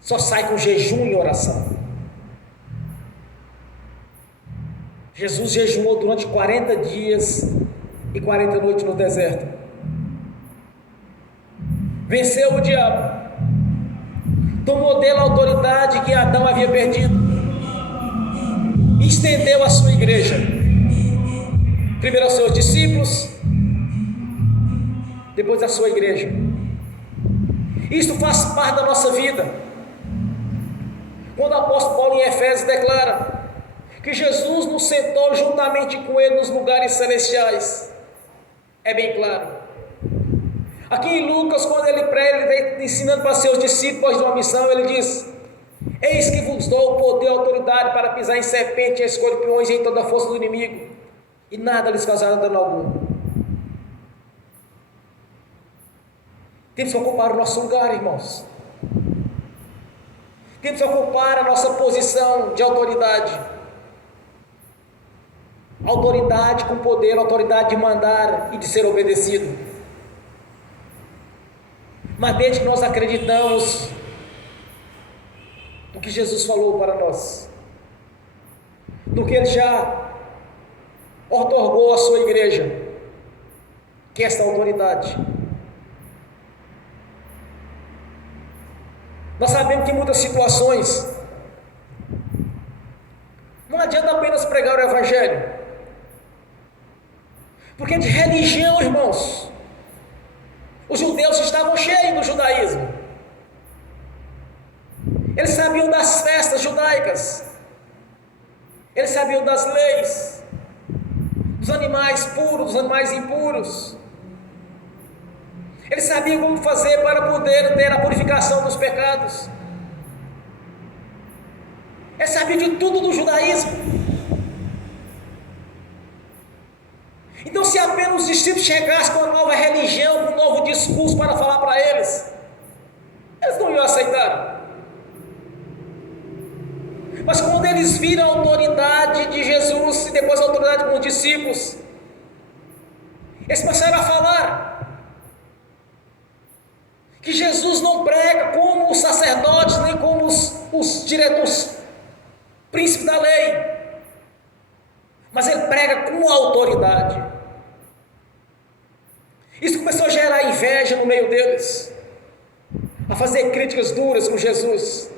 só sai com jejum e oração. Jesus jejuou durante 40 dias e 40 noites no deserto. Venceu o diabo. Tomou dele a autoridade que Adão havia perdido. E estendeu a sua igreja. Primeiro aos seus discípulos, depois a sua igreja. Isto faz parte da nossa vida. Quando o apóstolo Paulo em Efésios declara que Jesus nos sentou juntamente com ele nos lugares celestiais, é bem claro. Aqui em Lucas, quando ele está ensinando para seus discípulos de uma missão, ele diz: eis que vos dou o poder e a autoridade para pisar em serpentes e escorpiões e em toda a força do inimigo, e nada lhes causará dano algum. Temos que ocupar o nosso lugar, irmãos. Temos que ocupar a nossa posição de autoridade. Autoridade com poder, autoridade de mandar e de ser obedecido. Mas desde que nós acreditamos no que Jesus falou para nós, no que Ele já outorgou à sua igreja, que é esta autoridade. Nós sabemos que em muitas situações não adianta apenas pregar o Evangelho, porque de religião, irmãos, os judeus estavam cheios do judaísmo. Eles sabiam das festas judaicas, eles sabiam das leis, dos animais puros, dos animais impuros. Eles sabiam como fazer para poder ter a purificação dos pecados. Eles sabiam de tudo do judaísmo. Então, se apenas os discípulos chegassem com uma nova religião, com um novo discurso para falar para eles, eles não iam aceitar. Mas quando eles viram a autoridade de Jesus e depois a autoridade com os discípulos, eles começaram a falar que Jesus não prega como os sacerdotes, nem como os diretores, príncipes da lei, mas ele prega com autoridade. Isso começou a gerar inveja no meio deles, a fazer críticas duras com Jesus.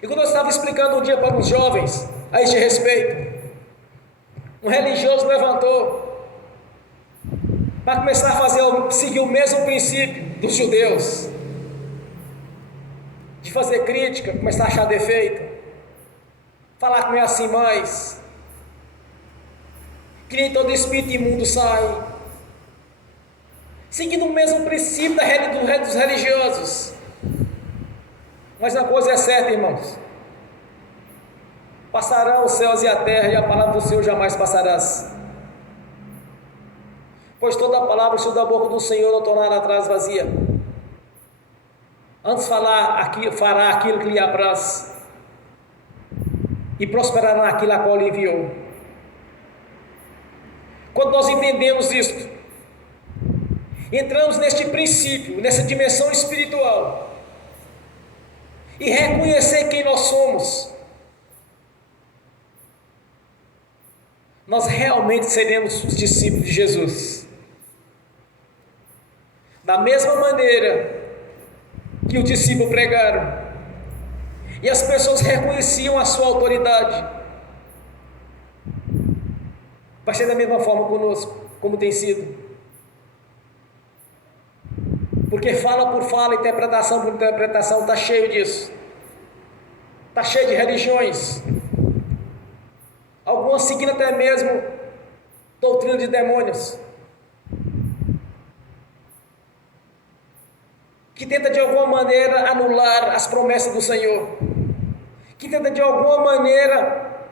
E quando eu estava explicando um dia para os jovens a este respeito, um religioso levantou para começar a seguir o mesmo princípio dos judeus, de fazer crítica, começar a achar defeito, falar que não é assim mais, que nem todo espírito imundo sai, seguindo o mesmo princípio dos religiosos. Mas uma coisa é certa, irmãos: passarão os céus e a terra, e a palavra do Senhor jamais passarás. Pois toda a palavra que surge da boca do Senhor não tornará atrás vazia. Antes fará aquilo que lhe apraz, e prosperará naquilo a qual lhe enviou. Quando nós entendemos isto, entramos neste princípio, nessa dimensão espiritual, e reconhecer quem nós somos, nós realmente seremos os discípulos de Jesus. Da mesma maneira que os discípulos pregaram, e as pessoas reconheciam a sua autoridade, vai ser da mesma forma conosco, como tem sido. Porque fala por fala, interpretação por interpretação, está cheio disso. Está cheio de religiões, algumas seguindo até mesmo doutrina de demônios, que tenta de alguma maneira anular as promessas do Senhor, que tenta de alguma maneira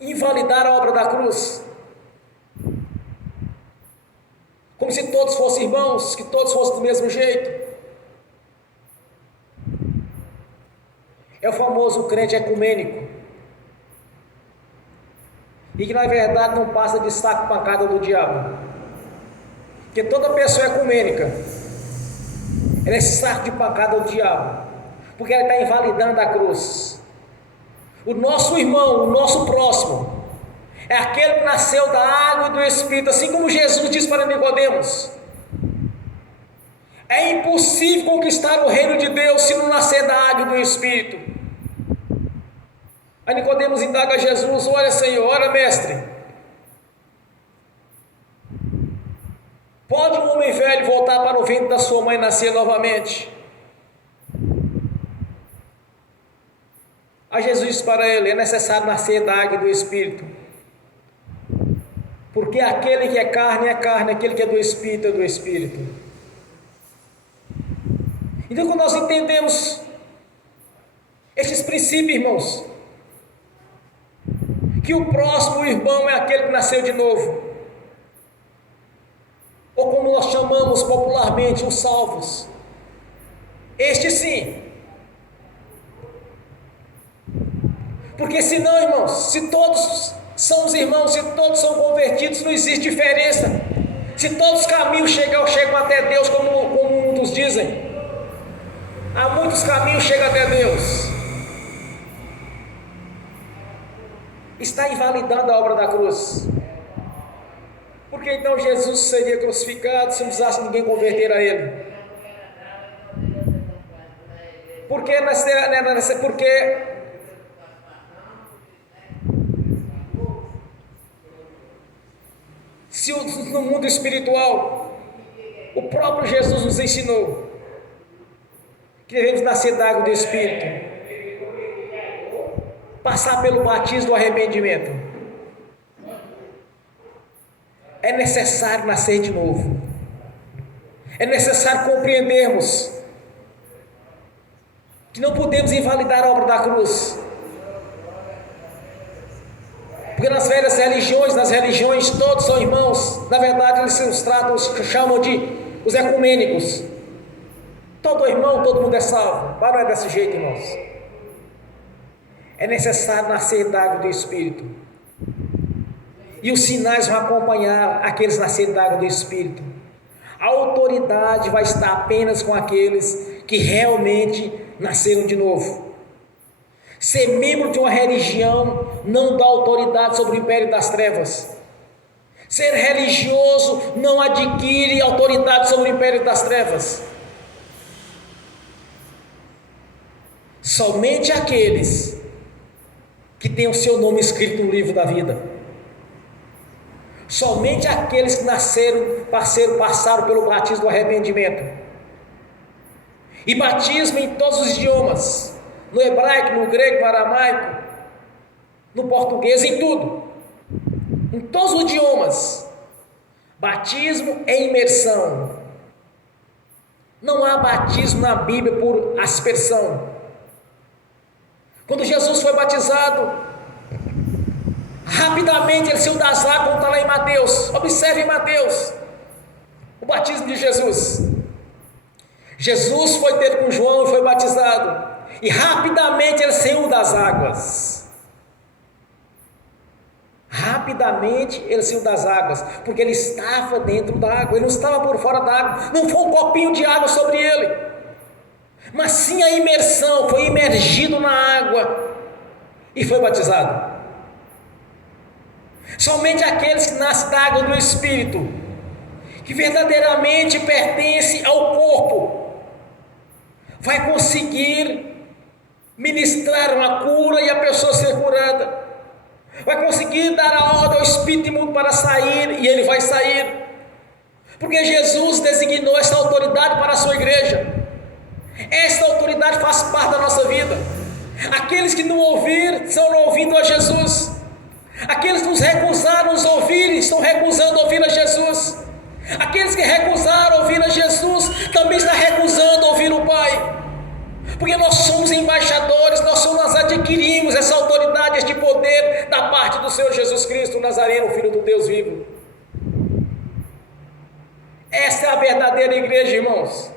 invalidar a obra da cruz, como se todos fossem irmãos, que todos fossem do mesmo jeito. É o famoso crente ecumênico, e que na verdade não passa de saco pancada do diabo, porque toda pessoa ecumênica, ela é saco de pancada do diabo, porque ela está invalidando a cruz. O nosso irmão, o nosso próximo, é aquele que nasceu da água e do Espírito, assim como Jesus disse para Nicodemos. É impossível conquistar o reino de Deus se não nascer da água e do Espírito. Aí Nicodemos indaga a Jesus: olha, Senhor, olha, mestre, pode um homem velho voltar para o ventre da sua mãe e nascer novamente? Aí Jesus disse para ele: é necessário nascer da água e do Espírito, porque aquele que é carne, aquele que é do Espírito, é do Espírito. Então, quando nós entendemos estes princípios, irmãos, que o próximo irmão é aquele que nasceu de novo, ou como nós chamamos popularmente, os salvos, este sim. Porque senão, irmãos, se todos são os irmãos, se todos são convertidos, não existe diferença. Se todos os caminhos chegam até Deus, como muitos dizem, há muitos caminhos chegam até Deus, está invalidando a obra da cruz. Porque então Jesus seria crucificado se não precisasse ninguém converter a ele? Porque se no mundo espiritual o próprio Jesus nos ensinou que devemos nascer da água do Espírito, passar pelo batismo do arrependimento, é necessário nascer de novo. É necessário compreendermos que não podemos invalidar a obra da cruz. Porque nas velhas religiões, todos são irmãos. Na verdade, eles se tratam, chamam de os ecumênicos. Todo irmão, todo mundo é salvo. Mas não é desse jeito, irmãos. É necessário nascer da água do Espírito. E os sinais vão acompanhar aqueles nascidos da água do Espírito. A autoridade vai estar apenas com aqueles que realmente nasceram de novo. Ser membro de uma religião não dá autoridade sobre o império das trevas. Ser religioso não adquire autoridade sobre o império das trevas. Somente aqueles que têm o seu nome escrito no livro da vida. Somente aqueles que passaram pelo batismo do arrependimento. E batismo em todos os idiomas. No hebraico, no grego, no aramaico, no português, em tudo. Em todos os idiomas. Batismo é imersão. Não há batismo na Bíblia por aspersão. Quando Jesus foi batizado, rapidamente ele saiu das águas, como está lá em Mateus. Observe em Mateus o batismo de Jesus. Jesus foi ter com João e foi batizado, e rapidamente ele saiu das águas. Rapidamente ele saiu das águas, porque ele estava dentro da água, ele não estava por fora da água, não foi um copinho de água sobre ele, mas sim a imersão, foi imergido na água e foi batizado. Somente aqueles que nascem da água do Espírito, que verdadeiramente pertence ao corpo, vai conseguir ministrar uma cura e a pessoa ser curada. Vai conseguir dar a ordem ao Espírito imundo para sair e ele vai sair. Porque Jesus designou essa autoridade para a sua igreja. Essa autoridade faz parte da nossa vida. Aqueles que não ouviram estão não ouvindo a Jesus. Aqueles que nos recusaram nos ouvir estão recusando ouvir a Jesus. Aqueles que recusaram ouvir a Jesus também estão recusando ouvir o Pai. Porque nós somos embaixadores, nós adquirimos essa autoridade, este poder da parte do Senhor Jesus Cristo, o Nazareno, Filho do Deus vivo. Essa é a verdadeira igreja, irmãos.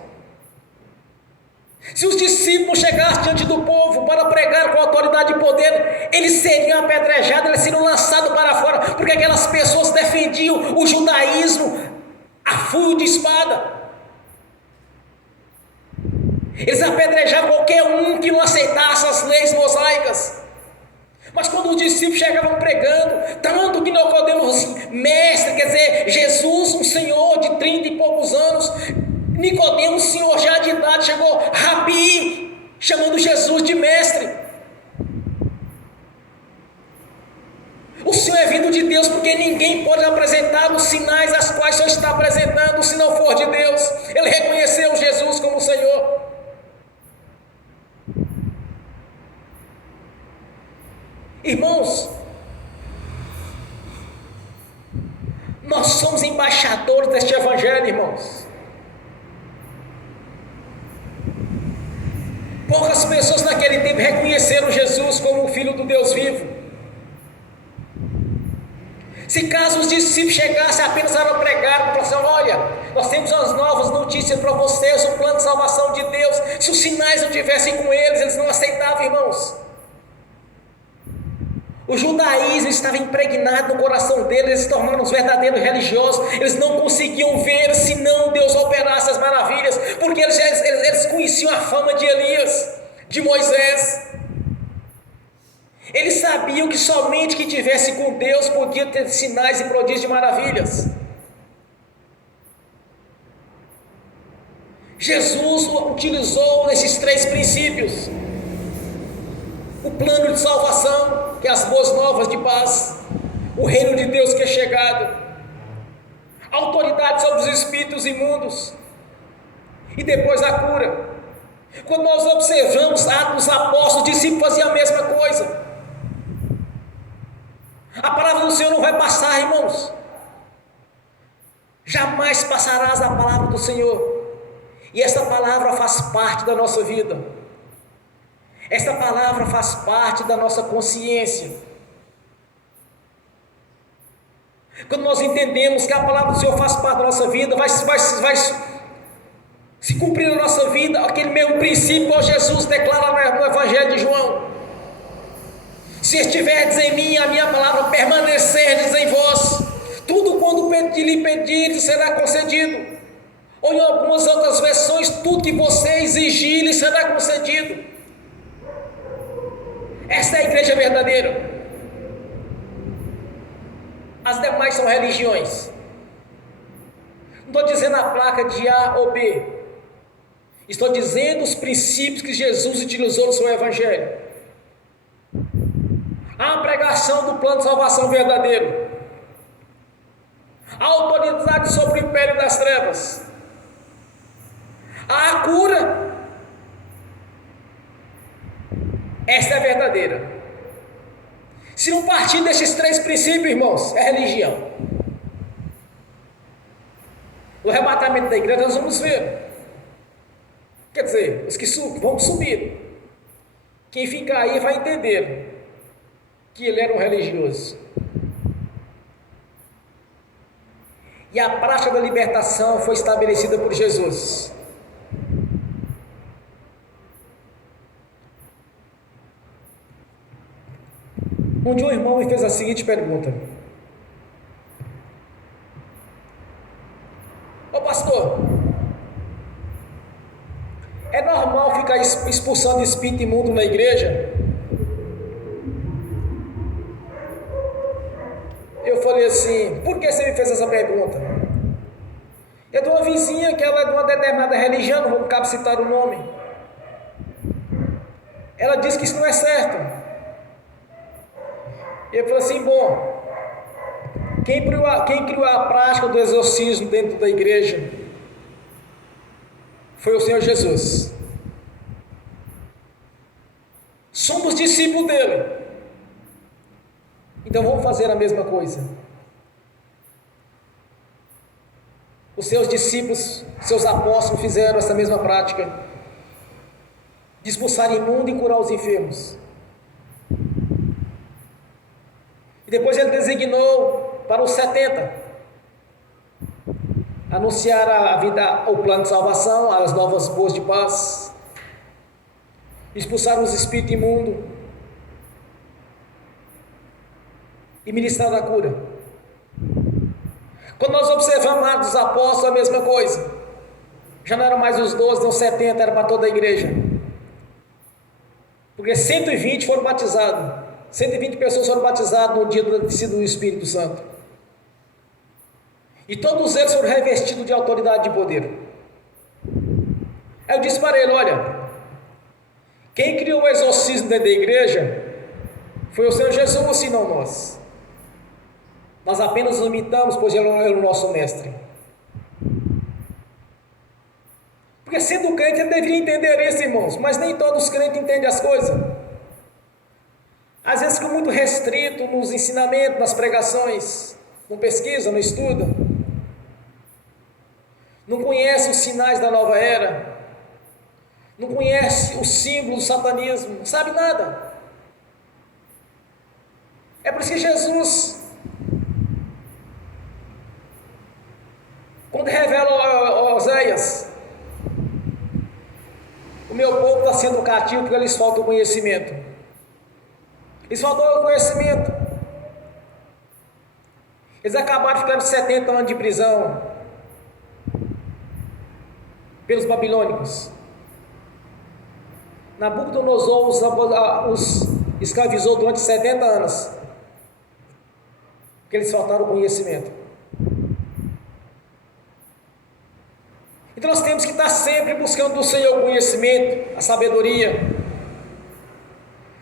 Se os discípulos chegassem diante do povo para pregar com autoridade e poder, eles seriam apedrejados, eles seriam lançados para fora, porque aquelas pessoas defendiam o judaísmo a fio de espada. Eles apedrejavam qualquer um que não aceitasse as leis mosaicas. Mas quando os discípulos chegavam pregando, tanto que Nicodemo assim, mestre, quer dizer, Jesus, um senhor de 30 e poucos anos, Nicodemo, um senhor já de idade, chegou, Rabi, chamando Jesus de mestre. O Senhor é vindo de Deus, porque ninguém pode apresentar os sinais as quais o Senhor está apresentando, se não for de Deus. Ele reconheceu Jesus como Senhor. Irmãos, nós somos embaixadores deste evangelho, irmãos. Poucas pessoas naquele tempo reconheceram Jesus como o Filho do Deus vivo. Se caso os discípulos chegassem apenas para pregar, para dizer, olha, nós temos umas novas notícias para vocês, o plano de salvação de Deus, se os sinais não tivessem com eles não aceitavam, irmãos. O judaísmo estava impregnado no coração deles, eles se tornaram os verdadeiros religiosos, eles não conseguiam ver se não Deus operasse as maravilhas, porque eles conheciam a fama de Elias, de Moisés. Eles sabiam que somente quem tivesse com Deus podia ter sinais e prodígios e maravilhas. Jesus utilizou esses três princípios: o plano de salvação, que é as boas novas de paz, o reino de Deus que é chegado, a autoridade sobre os espíritos imundos, e depois a cura. Quando nós observamos Atos dos Apóstolos, os discípulos faziam a mesma coisa. A palavra do Senhor não vai passar, irmãos. Jamais passarás a palavra do Senhor. E essa palavra faz parte da nossa vida. Esta palavra faz parte da nossa consciência. Quando nós entendemos que a palavra do Senhor faz parte da nossa vida, vai se cumprir na nossa vida aquele mesmo princípio que Jesus declara no Evangelho de João: se estiverdes em mim, a minha palavra permanecerdes em vós, tudo quando lhe pedirdes será concedido. Ou em algumas outras versões, tudo que você exigir lhe será concedido. Esta é a igreja verdadeira. As demais são religiões. Não estou dizendo a placa de A ou B. Estou dizendo os princípios que Jesus utilizou no seu evangelho. A pregação do plano de salvação verdadeiro. A autoridade sobre o império das trevas. A cura. Esta é a verdadeira. Se não partir desses três princípios, irmãos, é religião. O arrebatamento da igreja nós vamos ver. Quer dizer, os que vão subir. Quem ficar aí vai entender que ele era um religioso. E a prática da libertação foi estabelecida por Jesus. Um dia um irmão me fez a seguinte pergunta: ô pastor, é normal ficar expulsando espírito imundo na igreja, eu falei assim: por que você me fez essa pergunta? Eu tenho uma vizinha que ela é de uma determinada religião, não vou cabe citar o nome. Ela disse que isso não é certo. Eu falei assim: bom, quem criou a prática do exorcismo dentro da igreja foi o Senhor Jesus. Somos discípulos dele. Então vamos fazer a mesma coisa. Os seus discípulos, seus apóstolos fizeram essa mesma prática de expulsar imundo e curar os enfermos. E depois ele designou para os 70 anunciar a vida, o plano de salvação, as novas boas de paz, expulsar os espíritos imundos e ministrar a cura. Quando nós observamos lá dos apóstolos, a mesma coisa. Já não eram mais os 12, nem os 70, era para toda a igreja. Porque 120 foram batizados. 120 pessoas foram batizadas no dia do descido do Espírito Santo. E todos eles foram revestidos de autoridade e de poder. Aí eu disse para ele: olha, quem criou o exorcismo dentro da igreja foi o Senhor Jesus e não nós. Nós apenas o imitamos, pois ele é o nosso mestre. Porque sendo crente ele deveria entender isso, irmãos, mas nem todos os crentes entendem as coisas. Às vezes ficam muito restrito nos ensinamentos, nas pregações, não pesquisa, não estuda, não conhece os sinais da nova era, não conhece os símbolos do satanismo, não sabe nada. É por isso que Jesus, quando revela a Oséias, o meu povo está sendo cativo porque lhes falta o conhecimento. Eles faltou o conhecimento. Eles acabaram ficando 70 anos de prisão pelos babilônicos. Nabucodonosor os escravizou durante 70 anos, porque eles faltaram o conhecimento. Então nós temos que estar sempre buscando do Senhor o conhecimento, a sabedoria,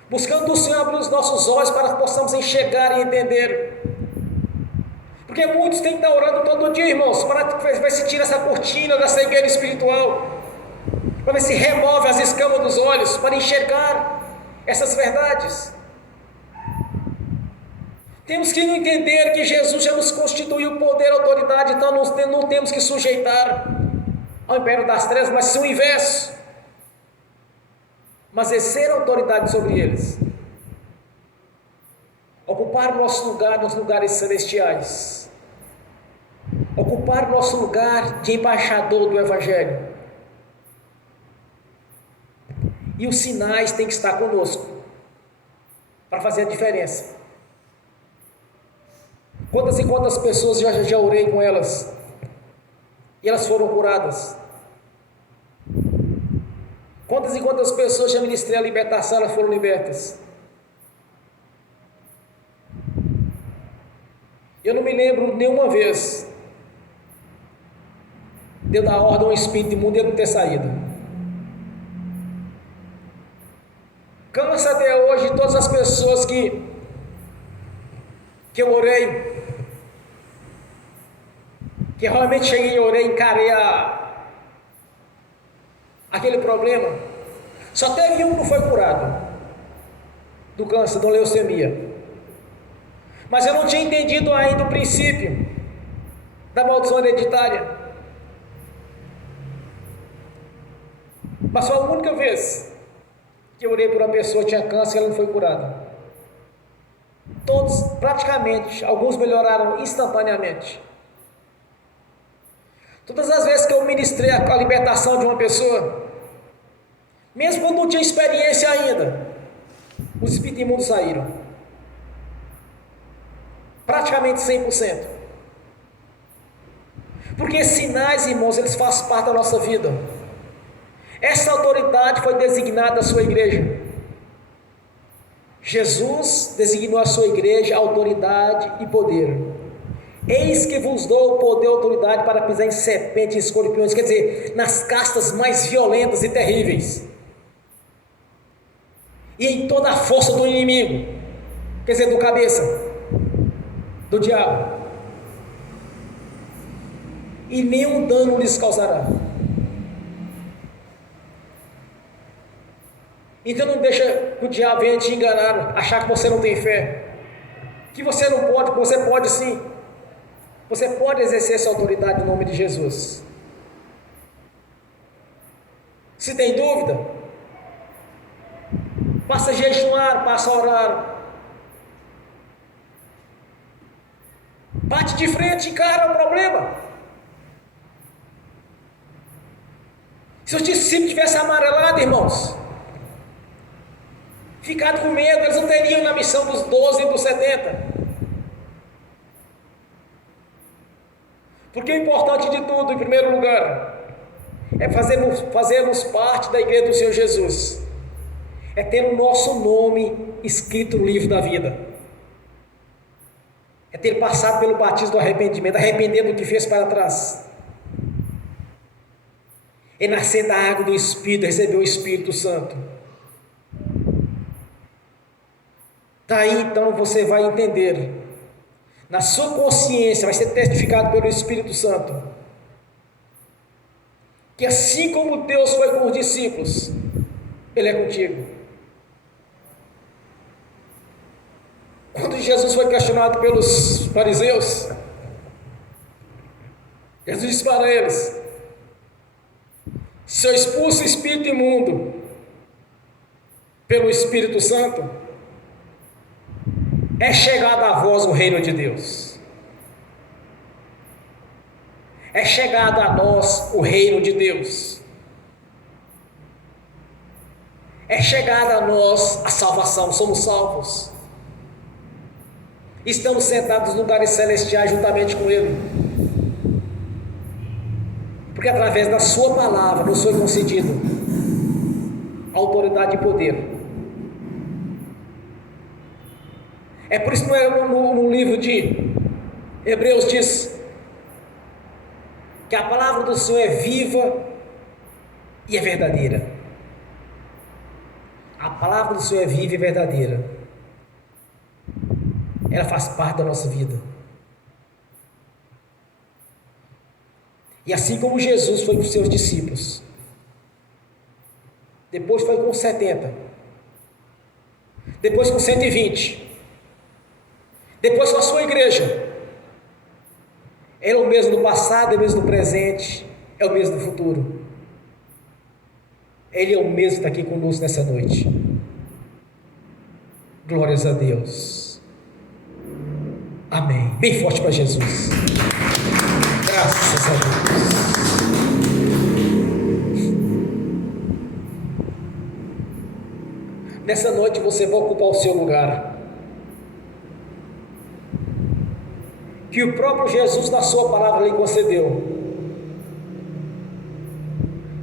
buscando do Senhor abrir os nossos olhos para que possamos enxergar e entender. Porque muitos têm que estar orando todo dia, irmãos, para ver se tira essa cortina da cegueira espiritual, para ver se remove as escamas dos olhos, para enxergar essas verdades. Temos que entender que Jesus já nos constituiu poder e autoridade, então não temos que sujeitar ao império das trevas, mas sim o inverso, mas exercer autoridade sobre eles, ocupar o nosso lugar nos lugares celestiais, ocupar o nosso lugar de embaixador do Evangelho, e os sinais têm que estar conosco, para fazer a diferença. Quantas e quantas pessoas já orei com elas, e elas foram curadas. Quantas e quantas pessoas já ministrei a libertação, elas foram libertas. Eu não me lembro nenhuma vez de eu dar ordem a um espírito imundo e ele não ter saído. Cansa até hoje todas as pessoas que eu orei, que realmente cheguei e orei, encarei aquele problema. Só teve um que não foi curado do câncer, da leucemia, mas eu não tinha entendido ainda o princípio da maldição hereditária. Mas foi a única vez que eu orei por uma pessoa que tinha câncer e ela não foi curada. Todos, praticamente, alguns melhoraram instantaneamente. Todas as vezes que eu ministrei a libertação de uma pessoa, mesmo quando não tinha experiência ainda, os espíritos imundos saíram. Praticamente 100%. Porque sinais, irmãos, eles fazem parte da nossa vida. Essa autoridade foi designada à sua igreja. Jesus designou à sua igreja autoridade e poder. Eis que vos dou o poder e autoridade para pisar em serpentes e escorpiões, quer dizer, nas castas mais violentas e terríveis, e em toda a força do inimigo, quer dizer, do cabeça, do diabo, e nenhum dano lhes causará. Então não deixa que o diabo venha te enganar, achar que você não tem fé, que você não pode, que você pode sim. Você pode exercer essa autoridade no nome de Jesus. Se tem dúvida, passa a jejuar, passa a orar. Bate de frente, encara o problema. Se os discípulos tivessem amarelado, irmãos, ficado com medo, eles não teriam na missão dos 12 e dos 70. Porque o importante de tudo, em primeiro lugar, é fazermos parte da igreja do Senhor Jesus, é ter o nosso nome escrito no livro da vida, é ter passado pelo batismo do arrependimento, arrepender do que fez para trás, é nascer da água do Espírito, receber o Espírito Santo. Daí então você vai entender, na sua consciência vai ser testificado pelo Espírito Santo, que assim como Deus foi com os discípulos, Ele é contigo. Quando Jesus foi questionado pelos fariseus, Jesus disse para eles: se eu expulso o espírito imundo pelo Espírito Santo, é chegado a vós o reino de Deus. É chegado a nós o reino de Deus. É chegada a nós a salvação, somos salvos. Estamos sentados nos lugares celestiais juntamente com Ele. Porque através da sua palavra nos foi concedido autoridade e poder. É por isso que no livro de Hebreus diz que a palavra do Senhor é viva e é verdadeira. A palavra do Senhor é viva e verdadeira. Ela faz parte da nossa vida. E assim como Jesus foi com os seus discípulos, depois foi com 70, depois com 120, depois com a sua igreja, Ele é o mesmo do passado, é o mesmo do presente, é o mesmo do futuro. Ele é o mesmo que está aqui conosco nessa noite. Glórias a Deus. Amém. Bem forte para Jesus. Graças a Deus. Nessa noite você vai ocupar o seu lugar. Que o próprio Jesus, na sua palavra, lhe concedeu.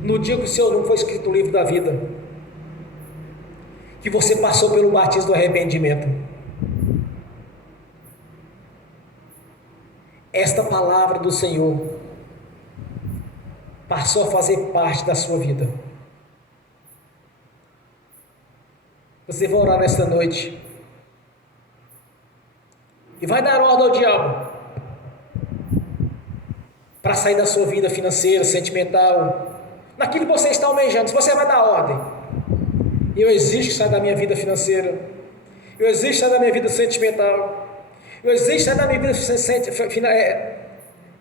No dia que o seu nome foi escrito no livro da vida, que você passou pelo batismo do arrependimento, esta palavra do Senhor passou a fazer parte da sua vida. Você vai orar nesta noite e vai dar ordem ao diabo para sair da sua vida financeira, sentimental, naquilo que você está almejando. Se você vai dar ordem: eu exijo que saia da minha vida financeira, eu exijo que saia da minha vida sentimental, eu exijo que saia da minha vida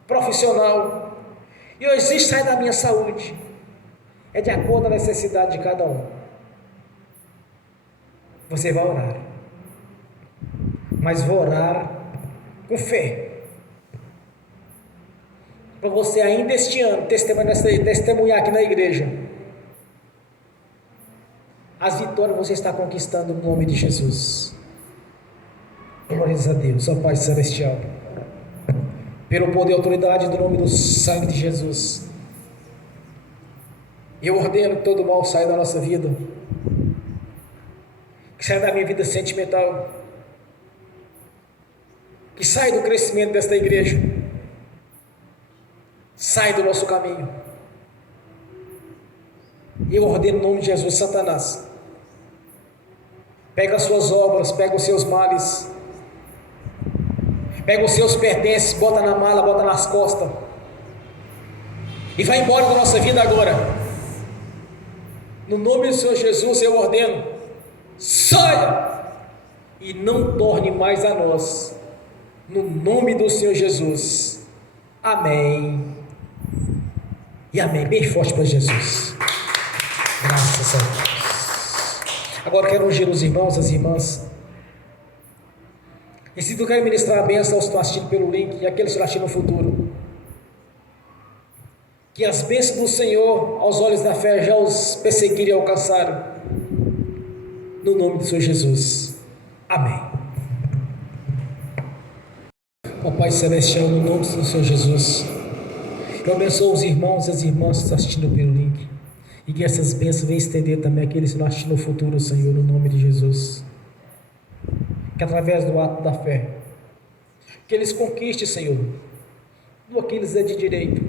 profissional, eu exijo que saia da minha saúde. É de acordo com a necessidade de cada um. Você vai orar, mas vai orar com fé, para você ainda este ano testemunhar aqui na igreja as vitórias que você está conquistando no nome de Jesus. Glórias a Deus, ó Pai Celestial, pelo poder e autoridade do nome do sangue de Jesus, Eu ordeno que todo mal saia da nossa vida, que saia da minha vida sentimental, que saia do crescimento desta igreja, saia do nosso caminho. Eu ordeno em nome de Jesus, Satanás, pega as suas obras, pega os seus males, pega os seus pertences, bota na mala, bota nas costas, e vai embora da nossa vida agora. No nome do Senhor Jesus eu ordeno, saia e não torne mais a nós, no nome do Senhor Jesus, amém e amém. Bem forte para Jesus, graças a Deus. Agora quero ungir os irmãos, as irmãs. E se tu quer ministrar a bênção aos que estão assistindo pelo link e aqueles que estão assistindo no futuro, que as bênçãos do Senhor aos olhos da fé já os perseguirem e alcançarem, no nome do Senhor Jesus, amém. Ó Pai Celestial, no nome do Senhor Jesus, eu abençoo os irmãos e as irmãs que estão assistindo pelo link, e que essas bênçãos venham estender também àqueles que estão assistindo no futuro, Senhor, no nome de Jesus, que através do ato da fé, que eles conquistem, Senhor, tudo aquilo que é de direito,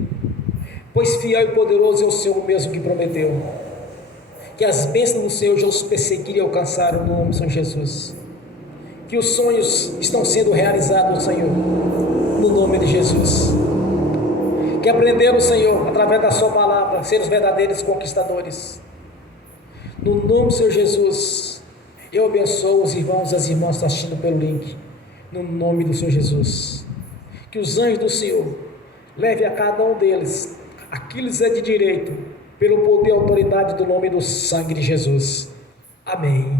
pois fiel e poderoso é o Senhor mesmo que prometeu. Que as bênçãos do Senhor já os perseguirem e alcançaram no nome de São Jesus. Que os sonhos estão sendo realizados, Senhor, no nome de Jesus. Que aprenderam, Senhor, através da sua palavra, a ser os verdadeiros conquistadores. No nome do Senhor Jesus, eu abençoo os irmãos e as irmãs que estão assistindo pelo link, no nome do Senhor Jesus. Que os anjos do Senhor levem a cada um deles aquilo que é de direito, pelo poder e autoridade do nome e do sangue de Jesus. Amém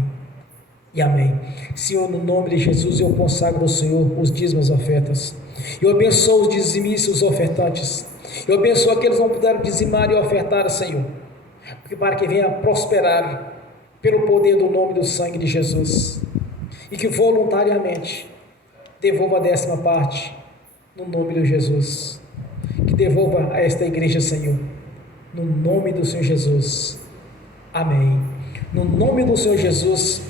e amém. Senhor, no nome de Jesus, eu consagro ao Senhor os dízimos e ofertas. Eu abençoo os dizimistas e os ofertantes. Eu abençoo aqueles que não puderam dizimar e ofertar, Senhor, para que venha prosperar pelo poder do nome e do sangue de Jesus, e que voluntariamente devolva a 10ª parte no nome de Jesus. Que devolva a esta igreja, Senhor, no nome do Senhor Jesus, amém. No nome do Senhor Jesus,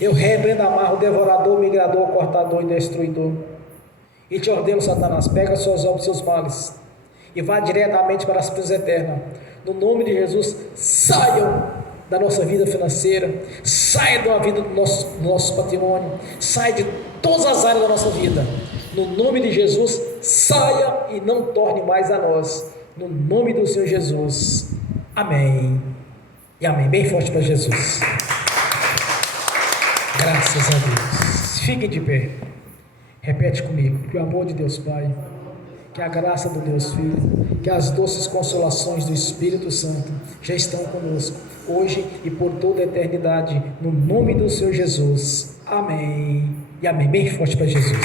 eu repreendo, amarro o devorador, migrador, cortador e destruidor, e te ordeno, Satanás, pega as suas obras e seus males, e vá diretamente para as prisões eternas, no nome de Jesus. Saiam da nossa vida financeira, saia da vida do nosso patrimônio, saia de todas as áreas da nossa vida, no nome de Jesus. Saia e não torne mais a nós, no nome do Senhor Jesus, amém e amém. Bem forte para Jesus, graças a Deus. Fiquem de pé, repete comigo: que o amor de Deus Pai, que a graça do Deus Filho, que as doces consolações do Espírito Santo já estão conosco, hoje e por toda a eternidade, no nome do Senhor Jesus, amém e amém. Bem forte para Jesus.